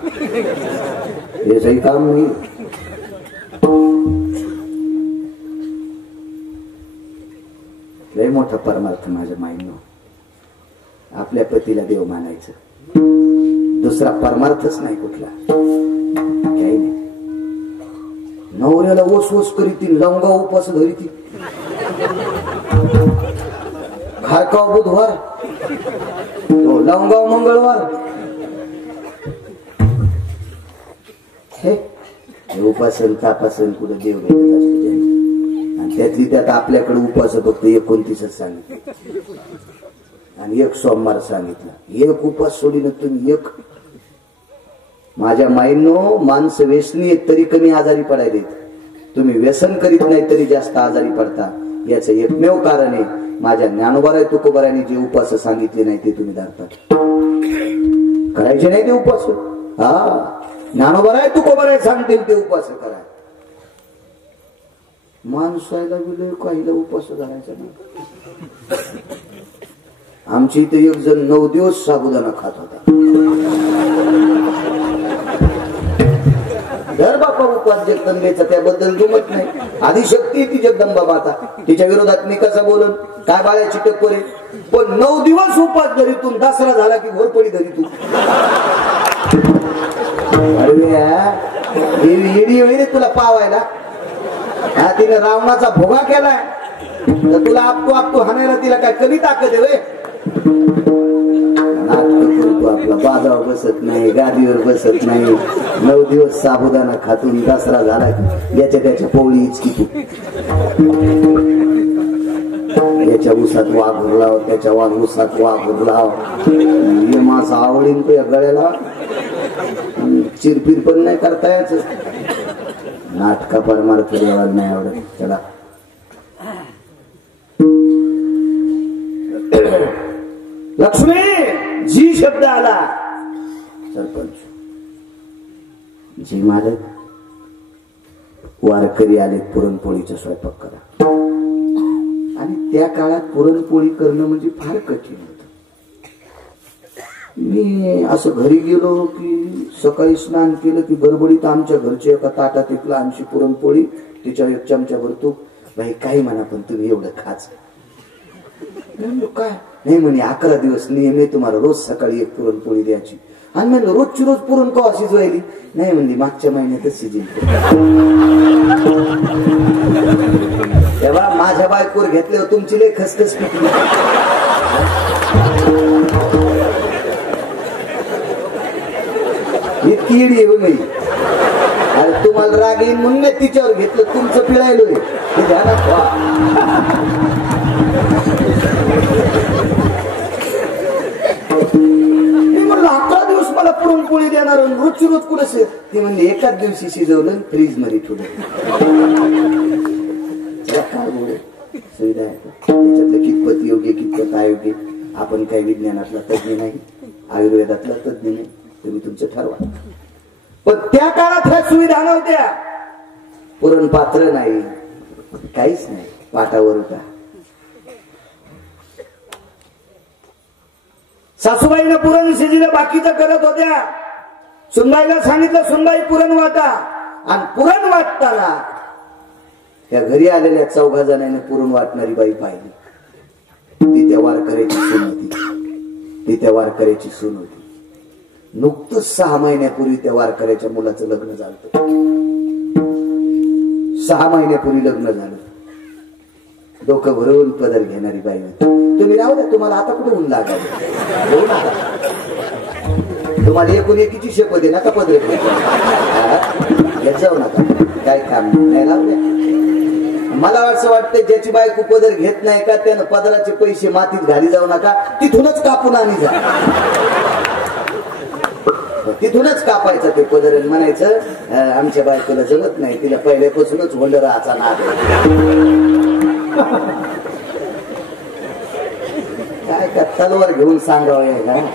हे सही काम नाही. लय मोठा परमार्थ माझ्या माईनं. आपल्या पतीला देव मानायचं, दुसरा परमार्थच नाही कुठला. काही नाही. नवऱ्याला ओस करीती, लवंगा उपास धरीती. खारकाव बुधवार, लवंगाव मंगळवार. हे उपासन तापासन कुठे देव भेटत असतो. आणि त्यातली त्यात आपल्याकडे उपास फक्त 29च सांगितलं आणि 1 सोमवार सांगितलं. 1 उपास सोडीन तुम्ही 1. माझ्या माईंनो, माणसं व्यसनी आहेत तरी कमी आजारी पडायला. तुम्ही व्यसन करीत नाही तरी जास्त आजारी पडता. याचं एकमेव कारण आहे, माझ्या ज्ञानोबाराय तुकोबारायांनी जे उपास सांगितले नाही ते तुम्ही धरतात. करायचे नाही ते उपास. हा, ज्ञानोबाराय तुकोबाराय सांगतील ते उपास करा. माणसाला विलय काहीला उपास धरायचा नाही. आमची इथे एक जण 9 दिवस साबुदाणा खात होता. धर बापा उपवास जगदंबेचा, त्याबद्दल जमत नाही. आदिशक्ती ती जगदंबा माता, तिच्या विरोधात मी कसं बोलून काय बाळ्याची टक्कर आहे. पण 9 दिवस उपवास धरीतून दसरा झाला की घोरपडी धरीतून. येडी वगैरे तुला पावायला. हा, तिने रावणाचा भोगा केलाय तर तुला आपतो हाणायला तिला काय कमी ताकद आहे. नाटक करतो आपला, बाजावर बसत नाही, गादीवर बसत नाही. 9 दिवस साबुदाणा खातून दसरा झाला याच्या त्याच्या पवळी इचकी तू. याच्या उसात वाघ उरलाव, त्याच्या उसात वाघ उरलाव. हे मासा आवडीन तो या गळ्याला. चिरपीर पण नाही करता याच. नाटका परमार्थ देवाला नाही आवडत. चला, लक्ष्मी, जी शब्द आला. सरपंच, जी मालक, वारकरी आले, पुरणपोळीचा स्वयंपाक करा. आणि त्या काळात पुरणपोळी करणं म्हणजे फार कठीण होतं. मी असं घरी गेलो की सकाळी स्नान केलं की गडबडीत आमच्या घरच्या एका ताटात एक लहानशी पुरणपोळी, तिच्यावर एक चमचा भरतो. बाई काही म्हणा पण तुम्ही एवढं खाच. काय नाही म्हणे 11 दिवस नियम आहे तुम्हाला, रोज सकाळी एक पुरणपोळी द्यायची. आणि म्हणलं रोजची रोज पुरण का शिजवायली? नाही म्हणली मागच्या महिन्यातच शिजेल. तेव्हा माझ्या बायकोर घेतल्यावर तुमची लय खसखस पिकली. इतकी येडी येऊ नाही. अरे तुम्हाला राग येईन म्हणून मी तिच्यावर घेतलं, तुमचं पिळायलोय हे ध्यानात ठेवा. मी म्हणलं 11 दिवस मला पुरणपोळी देणार, रोजची रोज कुठे? ती म्हणली एकाच दिवशी शिजवलं, फ्रीज मध्ये ठेवलं. काय बोल सुविधा आहे त्याच्यातलं कितपत योग्य कितपत अयोग्य आपण काही विज्ञानातला तज्ञ नाही, आयुर्वेदातला तज्ञ नाही, तुम्ही तुमचं ठरवा. पण त्या काळात ह्या सुविधा नव्हत्या. पुरण पात्र नाही, काहीच नाही, पाटावर होता. सासूबाईनं पुरण शिजलं, बाकीचं करत होत्या. सुनबाईला सांगितलं सुनबाई पुरण वाटा. आणि पुरण वाटताना त्या घरी आलेल्या 4 जणांनी पुरण वाटणारी बाई पाहिली. ती त्या वारकऱ्याची सून होती. ती त्या वारकऱ्याची सून होती. नुकतंच 6 महिन्यापूर्वी त्या वारकऱ्याच्या मुलाचं लग्न झालं. 6 महिन्यापूर्वी लग्न झालं. डोकं भरून पदर घेणारी बाई होती. तुम्ही राहू द्या, तुम्हाला आता कुठे ऊन लागलं? तुम्हाला एकूण एकीची शपथ आहे, नका पदर घेत जाऊ नका, काय काम नाही. लावू द्या. मला असं वाटतं ज्याची बायको पदर घेत नाही का त्यानं पदराचे पैसे मातीत घाली जाऊ नका, तिथूनच कापून आणि जा. तिथूनच कापायचं ते पदर, म्हणायचं आमच्या बायकोला जमत नाही, तिला पहिल्यापासूनच वंडराचा नाद. काय का तलवार घेऊन सांगावं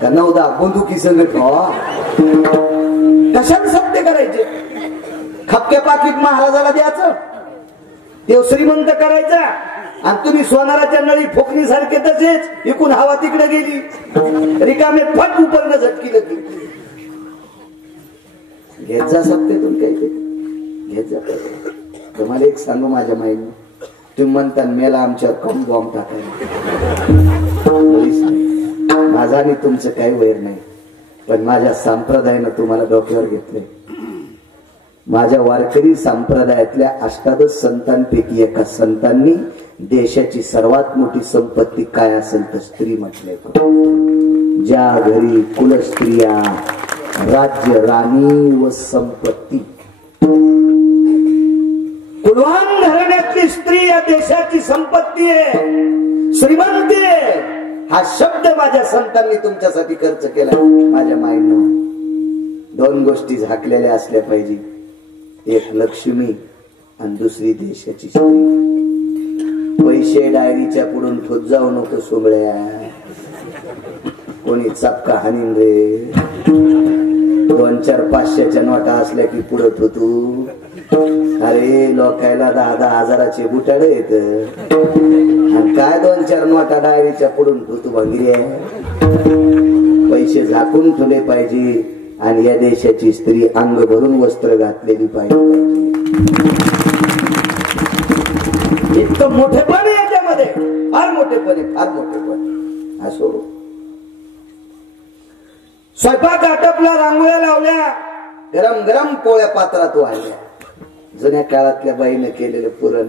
का 9-10 बंदुकी संगत कशाने सत्य करायचे? खपक्या पाकिट महाराजाला द्यायचं, देव श्रीमंत करायचा, आणि तुम्ही सोनाराच्या नळी फोकणी सारखे तसेच इकून हवा तिकडे गेली, रिकामे फट उपरनं झटकिलं की घेत जा सत्तेतून काही घेत जा. तुम्हाला एक सांगू माझ्या माईने, तुम्ही म्हणता मेला आमच्यावर कम बॉम्ब टाकायला, माझा आणि तुमचं काही वैर नाही, पण माझ्या संप्रदायानं तुम्हाला डोक्यावर घेतलंय. माझ्या वारकरी संप्रदायातल्या 18 संतांपैकी एका संतांनी देशाची सर्वात मोठी संपत्ती काय असेल तर स्त्री म्हटले. ज्या घरी कुलस्त्रिया, राज्य, राणी व संपत्ती, कुलवान घराण्यातली स्त्री या देशाची संपत्ती आहे, श्रीमंती आहे. हा शब्द माझ्या संतांनी तुमच्यासाठी खर्च केला. माझ्या माईनं 2 गोष्टी झाकलेल्या असल्या पाहिजे, एक लक्ष्मी आणि दुसरी देशाची स्त्री. पैसे डायरीच्या पुढून ठोत जाऊ नको सोबळ्या, कोणी चपका हानीन रे. 2-4 500च्या नोटा असल्या की पुढत होतो. अरे लोकायला 10-10 हजाराचे बुटाडे येत, आणि काय 2-4 नोटा डायरीच्या पुढून ठोतू भांगिरी आहे. पैसे झाकून ठेवले पाहिजे, आणि या देशाची स्त्री अंग भरून वस्त्र घातलेली पाहिजे. इतकं मोठेपण आहे याच्यामध्ये, फार मोठेपण आहे, फार मोठेपण. असो स्वयंपाक आटपला, रांगोळ्या लावल्या, गरम गरम पोळ्या पात्रात वाढल्या. जुन्या काळातल्या बाईनं केलेलं पुरण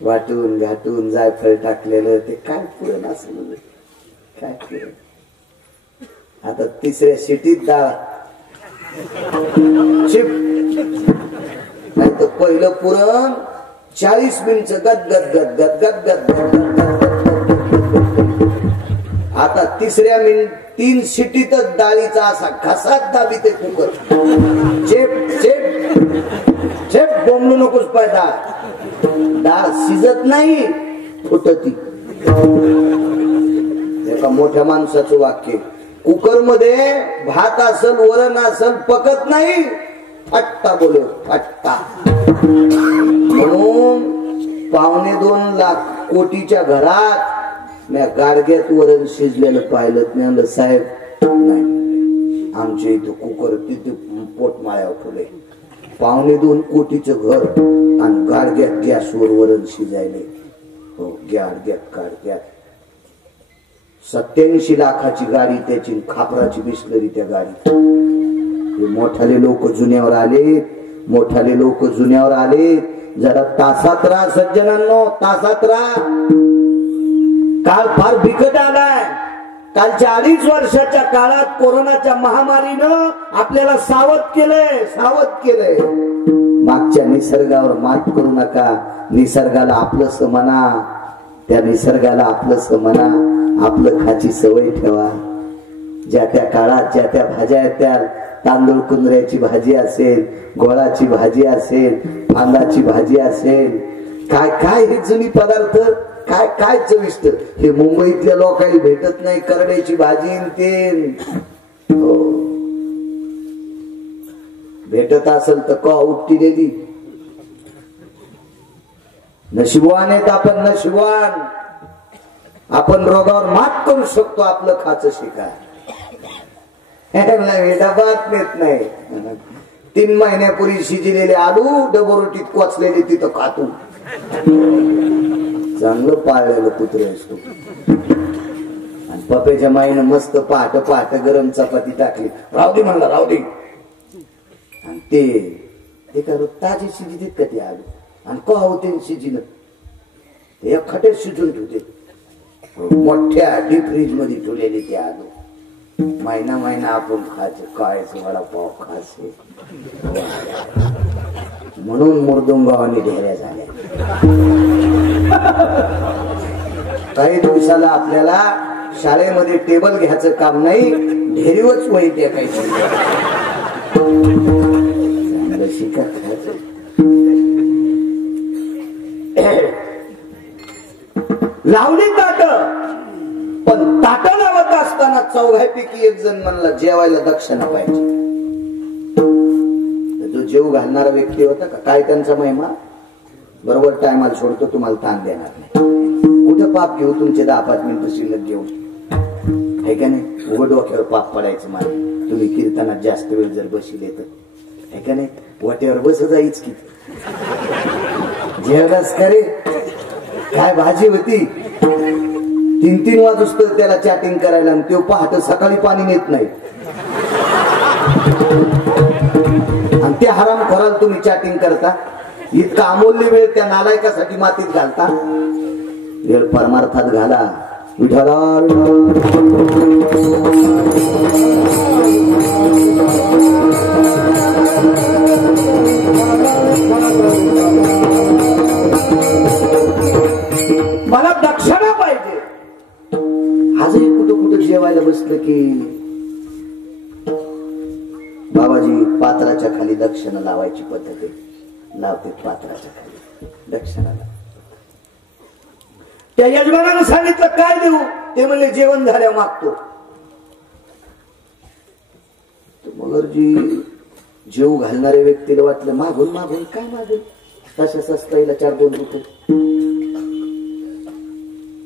वाटून घाटून जायफळ टाकलेलं ते काय पुरण असलं, काय पुरण. आता 3ऱ्या शिटीत डाळ नाही तर पहिलं पुरण 40 मिनिट गदगद गदगद गदगद गदगद. आता 3 शिटीतच डाळीचा असा घसात दाबी ते कुकर. चेप चेप चेप बोंबलू नकोस पाय. डाळ शिजत नाही, फुटती. एका मोठ्या माणसाचं वाक्य, कुकर मध्ये भात असल वरण असल पकत नाही, फट्टा बोले फट्टा. म्हणून 2.25 लाख कोटीच्या घरात मी गाडग्यात वरण शिजलेलं पाहिलं. ज्ञानलं साहेब नाही, आमच्या इथं कुकर तिथे पोटमाळ्यावर ठेवले. 2.25 कोटीचं घर आणि गाडग्यात गॅसवर वरण शिजायले. हो, गाडग्यात गाडग्यात 87 लाखाची गाडी त्याची, खापराची बिस्लरी त्या गाडीत. मोठाले लोक जुन्यावर आले, मोठाले लोक जुन्यावर आले. जरा तासात राहा सज्जनांनो, तासात राहा. काळ फार बिकट आलाय. कालच्या 2.5 वर्षाच्या काळात कोरोनाच्या महामारीनं आपल्याला सावध केलंय, सावध केलंय. मागच्या निसर्गावर मात करू नका. निसर्गाला आपलंस म्हणा, त्या निसर्गाला आपलंस म्हणा. आपलं खाची सवय ठेवा. ज्या त्या काळात ज्या त्या भाज्या येत्या, तांदूळ कुंदऱ्याची भाजी असेल, गोळाची भाजी असेल, फांदाची भाजी असेल, काय काय हे जुनी पदार्थ, काय काय चविष्ट. हे मुंबईतल्या लोकांना भेटत नाही. करड्याची भाजी ते भेटत असेल तर का उपटी दिली. नशिबवान आहेत आपण, नशिबवान. आपण रोगावर मात करू शकतो. आपलं खाचं शिकाय डबात नेत नाही. 3 महिन्यापूर्वी शिजलेले आलू डबोरोटीत कोचलेले तिथं खातो. चांगलं पाळलेलं कुत्रे असतो. आणि पप्याच्या माईनं मस्त पहाट पहाट गरम चपाती टाकली. राहू दे म्हणला, राहू दे. आणि ते का ताजी शिजित का ते आलू आणि का होते शिजिन ते खटे शिजून ठेवते. मोठ्या डीप फ्रीज मध्ये ठेवलेले ते आलू. महिना महिना आपण खायचे. काय वडापाव खायचे. म्हणून मुर्दुंगावानी ढेऱ्या झाल्या. काही दिवसाला आपल्याला शाळेमध्ये टेबल घ्यायचं काम नाही, ढेरीवच वही टेकायची. शिकत खायचं. लावली ताट, पण ताट लावत असताना 4पैकी 1 जण म्हणला जेवायला दक्षिणा पाहिजे. जो जेव घालणारा व्यक्ती होता का काय त्यांचा महिमा, बरोबर टायमाला सोडतो, तुम्हाला ताण देणार नाही. कुठं पाप घेऊ तुमचे 10-5 मिनिटं शिल्लक घेऊन, आहे का नाही. उघड डोक्यावर पाप पडायचं मला. तुम्ही कीर्तनात जास्त वेळ जर बसले तर, आहे का नाही. वाट्यावर बस जाईच की. जेवणास करे काय भाजी होती. 3-3 वाजता त्याला चॅटिंग करायला, आणि तो पहाट सकाळी पाणी नेत नाही. आणि ते हराम खोराला तुम्ही चॅटिंग करता. इतका अमूल्य वेळ त्या नालायकासाठी मातीत घालता. वेळ परमार्थात घाला. विठ्ठला मला दक्षिणा पाहिजे. आजही कुठं कुठं जेवायला बसलं की बाबाजी पात्राच्या खाली दक्षिणा लावायची पद्धत आहे. लावते पात्राच्या खाली दक्षिणाला. त्या यजमानानं सांगितलं काय देऊ, ते म्हणले जेवण झाल्या मागतो. मगरजी जेव घालणाऱ्या व्यक्तीला वाटलं मागून मागून काय मागून, तशा सस्ताईला 4-2 रुपये.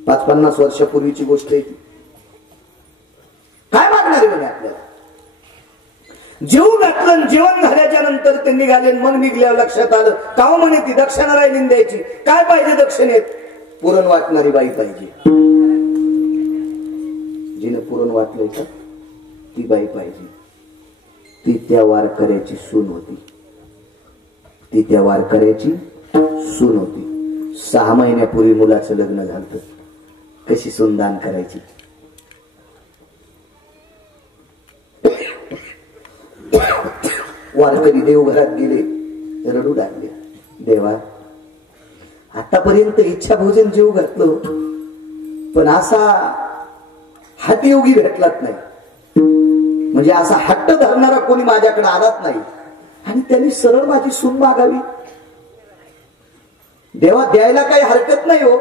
50 वर्षापूर्वीची गोष्ट आहे ती. काय मागणार म्हणे आपल्याला. जेव घातलं, जेवण झाल्याच्या नंतर ते निघाले. मग निघल्यावर लक्षात आलं का म्हणे ती दक्षिणा राहिली द्यायची. काय पाहिजे दक्षिणेत, पुरण वाटणारी बाई पाहिजे. जिने पुरण वाटलंय का ती बाई पाहिजे. ती त्या वारकऱ्याची सून होती. ती त्या वारकऱ्याची सून होती. 6 महिन्यापूर्वी मुलाचं लग्न झालं. कशी सून दान करायची. वारकरी देवघरात गेले, रडू लागले. देवा आतापर्यंत इच्छा भोजन जेव घातलं, पण असा हातयोगी भेटलाच नाही. म्हणजे असा हट्ट धरणारा कोणी माझ्याकडे आलाच नाही. आणि त्यांनी सरळ माझी सून मागावी. देवा द्यायला काही हरकत नाही हो,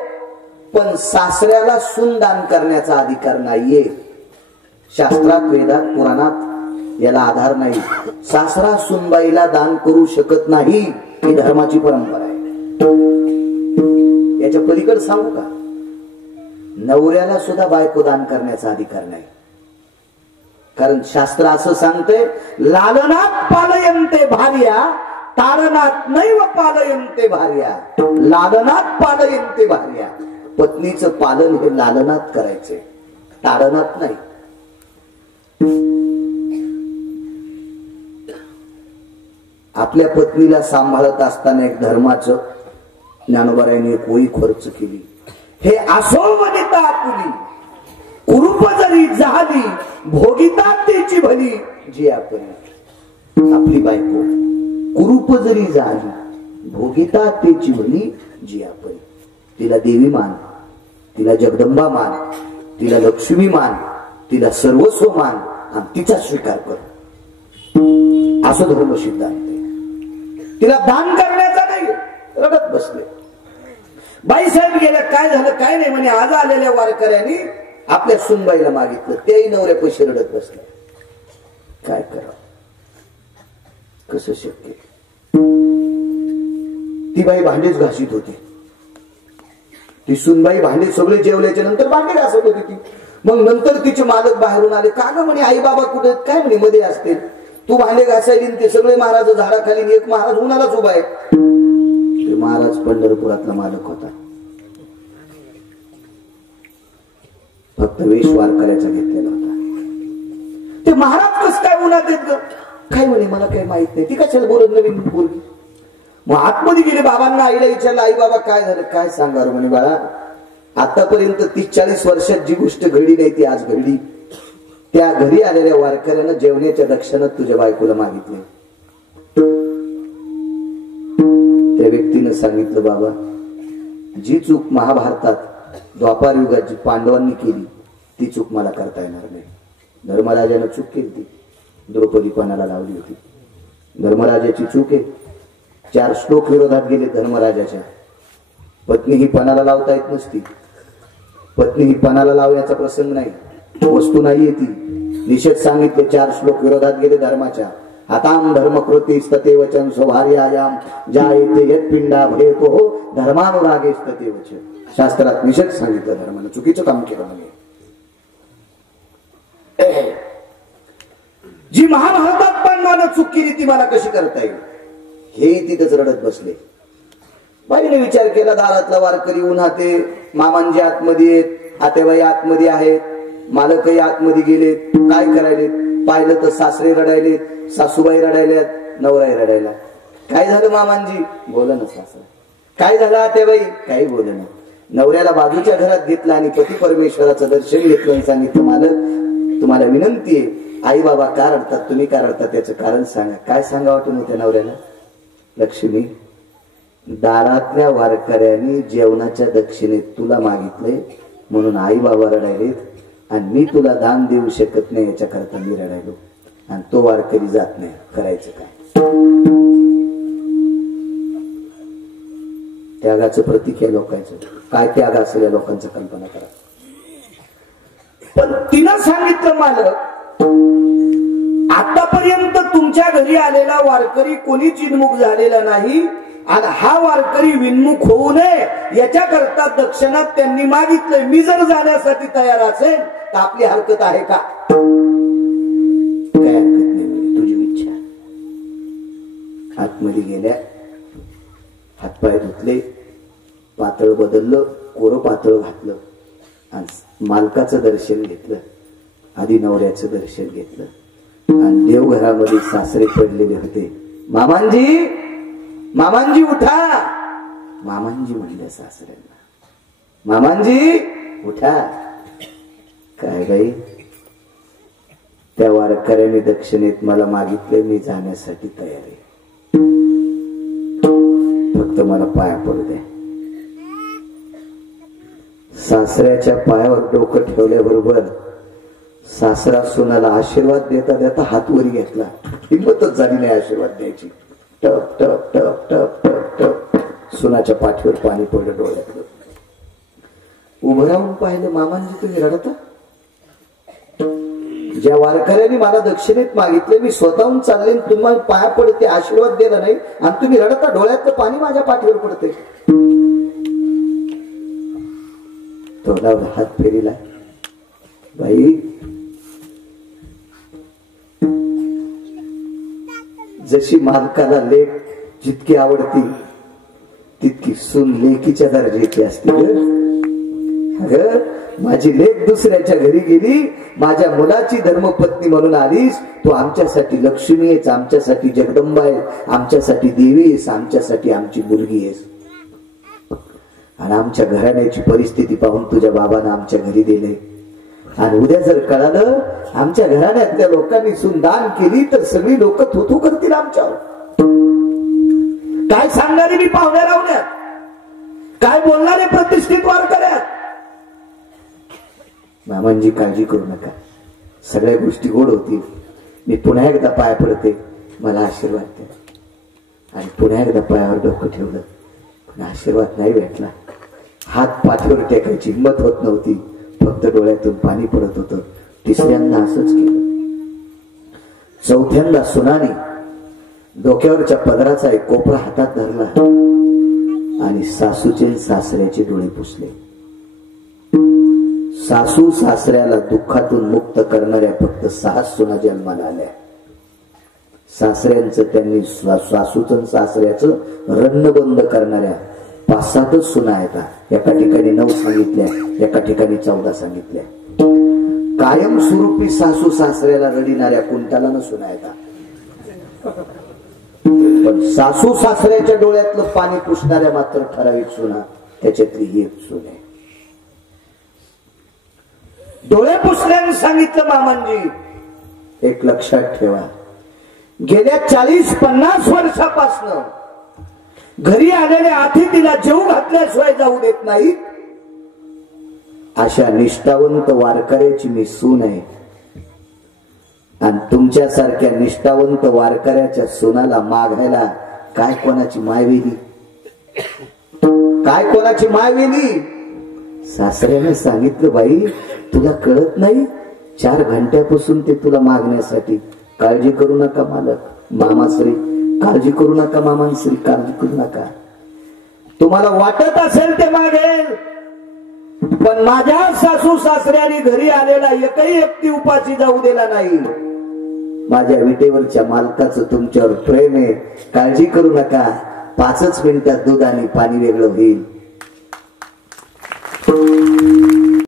पण सासऱ्याला सून दान करण्याचा अधिकार नाहीये. शास्त्रात, वेदात, पुराणात याला आधार नाही. सासरा सुनबाईला दान करू शकत नाही ही धर्माची परंपरा आहे. याच्या पलीकडे सांगू का, नवऱ्याला सुद्धा बायको दान करण्याचा अधिकार नाही. कारण शास्त्र असं सांगते, लालनात पालयन्ते भार्या ताडनात नैव पालयन्ते भार्या. लालनात पालयन्ते भार्या, पत्नीचं पालन हे लालनात करायचे, ताडनात नाही. आपल्या पत्नीला सांभाळत असताना एक धर्माचं ज्ञानोबारायांनी एक ओळी खर्च केली. हे असो वनिता आपुली कुरूप जरी झाली भोगिता त्याची भली जी आपण. आपली बायको कुरूप जरी झाली भोगिता त्याची भली जी आपण. तिला देवी मान, तिला जगदंबा मान, तिला लक्ष्मी मान, तिला सर्वस्व मान आणि तिचा स्वीकार कर, असं धर्म सिद्धांत. तिला दान करण्याचा नाही. रडत बसले. बाईसाहेब गेल्या, काय झालं काय नाही म्हणे. आज आलेल्या वारकऱ्यांनी आपल्या सुनबाईला मागितलं, तेही नवऱ्या पैसे रडत बसले. काय करा, कसं शक्य. ती बाई भांडेच घासीत होती. ती सुनबाई भांडे सगळे जेवल्याच्या नंतर भांडे घासत होती ती. मग नंतर तिचे मालक बाहेरून आले. का ग म्हणे, आई बाबा कुठे, काय म्हणे मध्ये असते, तू भांडे घासायली. ते सगळे महाराज झाडाखाली, एक महाराज उन्हालाच उभा आहे. ते महाराज पंढरपुरातला मालक होता. फक्त वेश वारकऱ्याचा घेतलेला होता. ते महाराज कस काय उन्हात येत ग, काय म्हणे मला काही माहित नाही. ती कशाला बोलत नवीन बोलली. मग आतमध्ये गेले, बाबांना आईला विचारलं, आई बाबा काय झालं, काय सांगा म्हणे. बाळा, आतापर्यंत 30-40 वर्षात जी गोष्ट घडली नाही ती आज घडली. त्या घरी आलेल्या वारकऱ्यानं जेवण्याच्या दक्षिणात तुझ्या बायकोला मागितले. त्या व्यक्तीनं सांगितलं, बाबा जी चूक महाभारतात द्वापार युगात जी पांडवांनी केली ती चूक मला करता येणार नाही. धर्मराजानं चूक केली ती, द्रौपदी पणाला लावली होती. धर्मराजाची चूक आहे. 4 श्लोक विरोधात गेले धर्मराजाच्या. पत्नी ही पणाला लावता येत नसती. पत्नी ही पणाला लावण्याचा प्रसंग नाही, वस्तू नाहीये ती. निषेध सांगितले. 4 श्लोक विरोधात गेले धर्माच्या. हाताम धर्मकृती स्तते वचन स्वभार्यायाम जायते यत पिंडा भयतो हो धर्मानुरागे स्तते वचन. शास्त्रात निषेध सांगितलं धर्मानं, चुकीचं काम केलं म्हणजे. जी महाभारतात पांडवानं चूक केली ती मला कशी करता येईल, हे तिथेच रडत बसले. बाईने विचार केला, दारातला वारकरी उन्हाते, मामांजी आतमध्ये आहेत, आतेबाई आतमध्ये आहेत, मालकही आतमध्ये गेलेत, काय करायलेत. पाहिलं तर सासरे रडायलेत, सासूबाई रडायल्यात, नवराई रडायला. काय झालं मामांजी, बोला ना सासरा. काय झालं आतेबाई, काही बोल ना. नवऱ्याला बाजूच्या घरात घेतलं आणि पती परमेश्वराचं दर्शन घेतलं आणि सांगितलं, मालक तुम्हाला विनंती आहे, आई बाबा का रडतात, तुम्ही का रडतात, त्याचं कारण सांगा. काय सांगावं तुम्ही त्या नवऱ्याला. लक्ष्मी, दारातल्या वारकऱ्यांनी जेवणाच्या दक्षिणेत तुला मागितले म्हणून आई बाबा रडायलेत आणि मी तुला दान देऊ शकत नाही याच्याकरता मी रडायलो आणि तो वारकरी जात नाही. करायचं काय. त्यागाचं प्रतीक आहे लोकांचं. काय त्याग असेल या लोकांचं कल्पना करा. पण तिनं सांगितलं, मालक आतापर्यंत तुमच्या घरी आलेला वारकरी कोणीच विनमुख झालेला नाही आणि हा वारकरी विनमुख होऊ नये याच्याकरता दक्षिणात त्यांनी मागितलंय. मी जर जाण्यासाठी तयार असेल तर आपली हरकत आहे का. काय हरकत नाही, तुझी इच्छा. आतमध्ये गेल्या, हातपाय धुतले, पातळ बदललं, कोरं पातळ घातलं आणि मालकाचं दर्शन घेतलं. आधी नवऱ्याचं दर्शन घेतलं आणि देवघरामध्ये सासरे पडलेले होते. मामांजी, मामांजी उठा. मामांजी म्हणले सासऱ्यांना, मामांजी उठा. काय बाई, त्या वारकऱ्याने दक्षिणेत मला मागितले, मी जाण्यासाठी तयार आहे, फक्त मला पाया पडू द्या. सासऱ्याच्या पायावर डोकं ठेवल्याबरोबर सासरा सुनाला आशीर्वाद देता देता हात वर घेतला. हिंमतच झाली नाही आशीर्वाद द्यायची. टप टप टप टप टप टप सुनाच्या पाठीवर पाणी पडलं डोळ्यातलं. उभं राहून पाहिलं, मामांजी तुम्ही रडता. ज्या वारकऱ्यांनी मला दक्षिणेत मागितले मी स्वतःहून चालले, तुम्हाला पाया पडते, आशीर्वाद दिला नाही आणि तुम्ही रडता, डोळ्यातलं पाणी माझ्या पाठीवर पडते. तोंडावर हात फेरीला. बाई जशी मालकाला लेक जितकी आवडती तितकी सून लेकीच्या दर्जाची असते. अगं माझी लेक दुसऱ्याच्या घरी गेली, माझ्या मुलाची धर्मपत्नी म्हणून आलीस, तू आमच्यासाठी लक्ष्मी आहेस, आमच्यासाठी जगदंबा आहेस, आमच्यासाठी देवी आहेस, आमच्यासाठी आमची मुलगी आहेस. आणि आमच्या घराण्याची परिस्थिती पाहून तुझ्या बाबांना आमच्या घरी दिले. आणि उद्या जर कळालं आमच्या घराण्यातल्या लोकांनी सून दान केली तर सगळी लोक थुथू करतील आमच्यावर. काय सांगणारे मी पाहुण्या रावण्यात, काय बोलणारे प्रतिष्ठित वारकऱ्यात. मामांजी काळजी करू नका, सगळ्या गोष्टी गोड होतील. मी पुन्हा एकदा पाय पडते, मला आशीर्वाद द्या. आणि पुन्हा एकदा पायावर डोकं ठेवलं, पण आशीर्वाद नाही भेटला. हात पाठीवर टेकायची हिंमत होत नव्हती, फक्त डोळ्यातून पाणी पडत होतं. तिसऱ्यांदा असंच केलं. चौथ्यांदा सुनाने डोक्यावरच्या पदराचा एक कोपरा हातात धरला आणि सासूचे सासऱ्याचे डोळे पुसले. सासू सासऱ्याला दुःखातून मुक्त करणाऱ्या फक्त 6 सुना जन्माला आल्या. सासऱ्यांचं त्यांनी सासूचं सासऱ्याचं रन्न बंद करणाऱ्या 5-7 सुना आहेत. एका ठिकाणी 9 सांगितल्या, एका ठिकाणी 14 सांगितल्या. कायम स्वरूपी सासू सासऱ्याला रडिणाऱ्या कुंटाला सुना आहेत. पण सासू सासऱ्याच्या डोळ्यातलं पाणी पुसणाऱ्या मात्र ठराविक सुना, त्याच्यातली ही एक सून आहे. डोळे पुसल्याने सांगितलं मामांजी, एक लक्षात ठेवा, गेल्या 40-50 वर्षापासून घरी आलेल्या अतिथीला जेवू घातल्याशिवाय जाऊ देत नाही. अशा निष्ठावंत वारकऱ्याची मी सून आहे. आणि तुमच्यासारख्या निष्ठावंत वारकऱ्याच्या सुनाला मागायला काय कोणाची मायवेली, काय कोणाची मायवेली. सासऱ्याने सांगितलं, बाई तुला कळत नाही, 4 घंट्यापासून ते तुला मागण्यासाठी. काळजी करू नका मालक, मामाश्री काळजी करू नका, मामाश्री काळजी करू नका. तुम्हाला वाटत असेल ते मागेल, पण माझ्या सासू सासऱ्याने घरी आलेला एकही व्यक्ती उपाशी जाऊ दिला नाही. माझ्या विटेवरच्या मालकाचं तुमच्यावर प्रेम आहे, काळजी करू नका. 5च मिनिटात दूध आणि पाणी वेगळं होईल.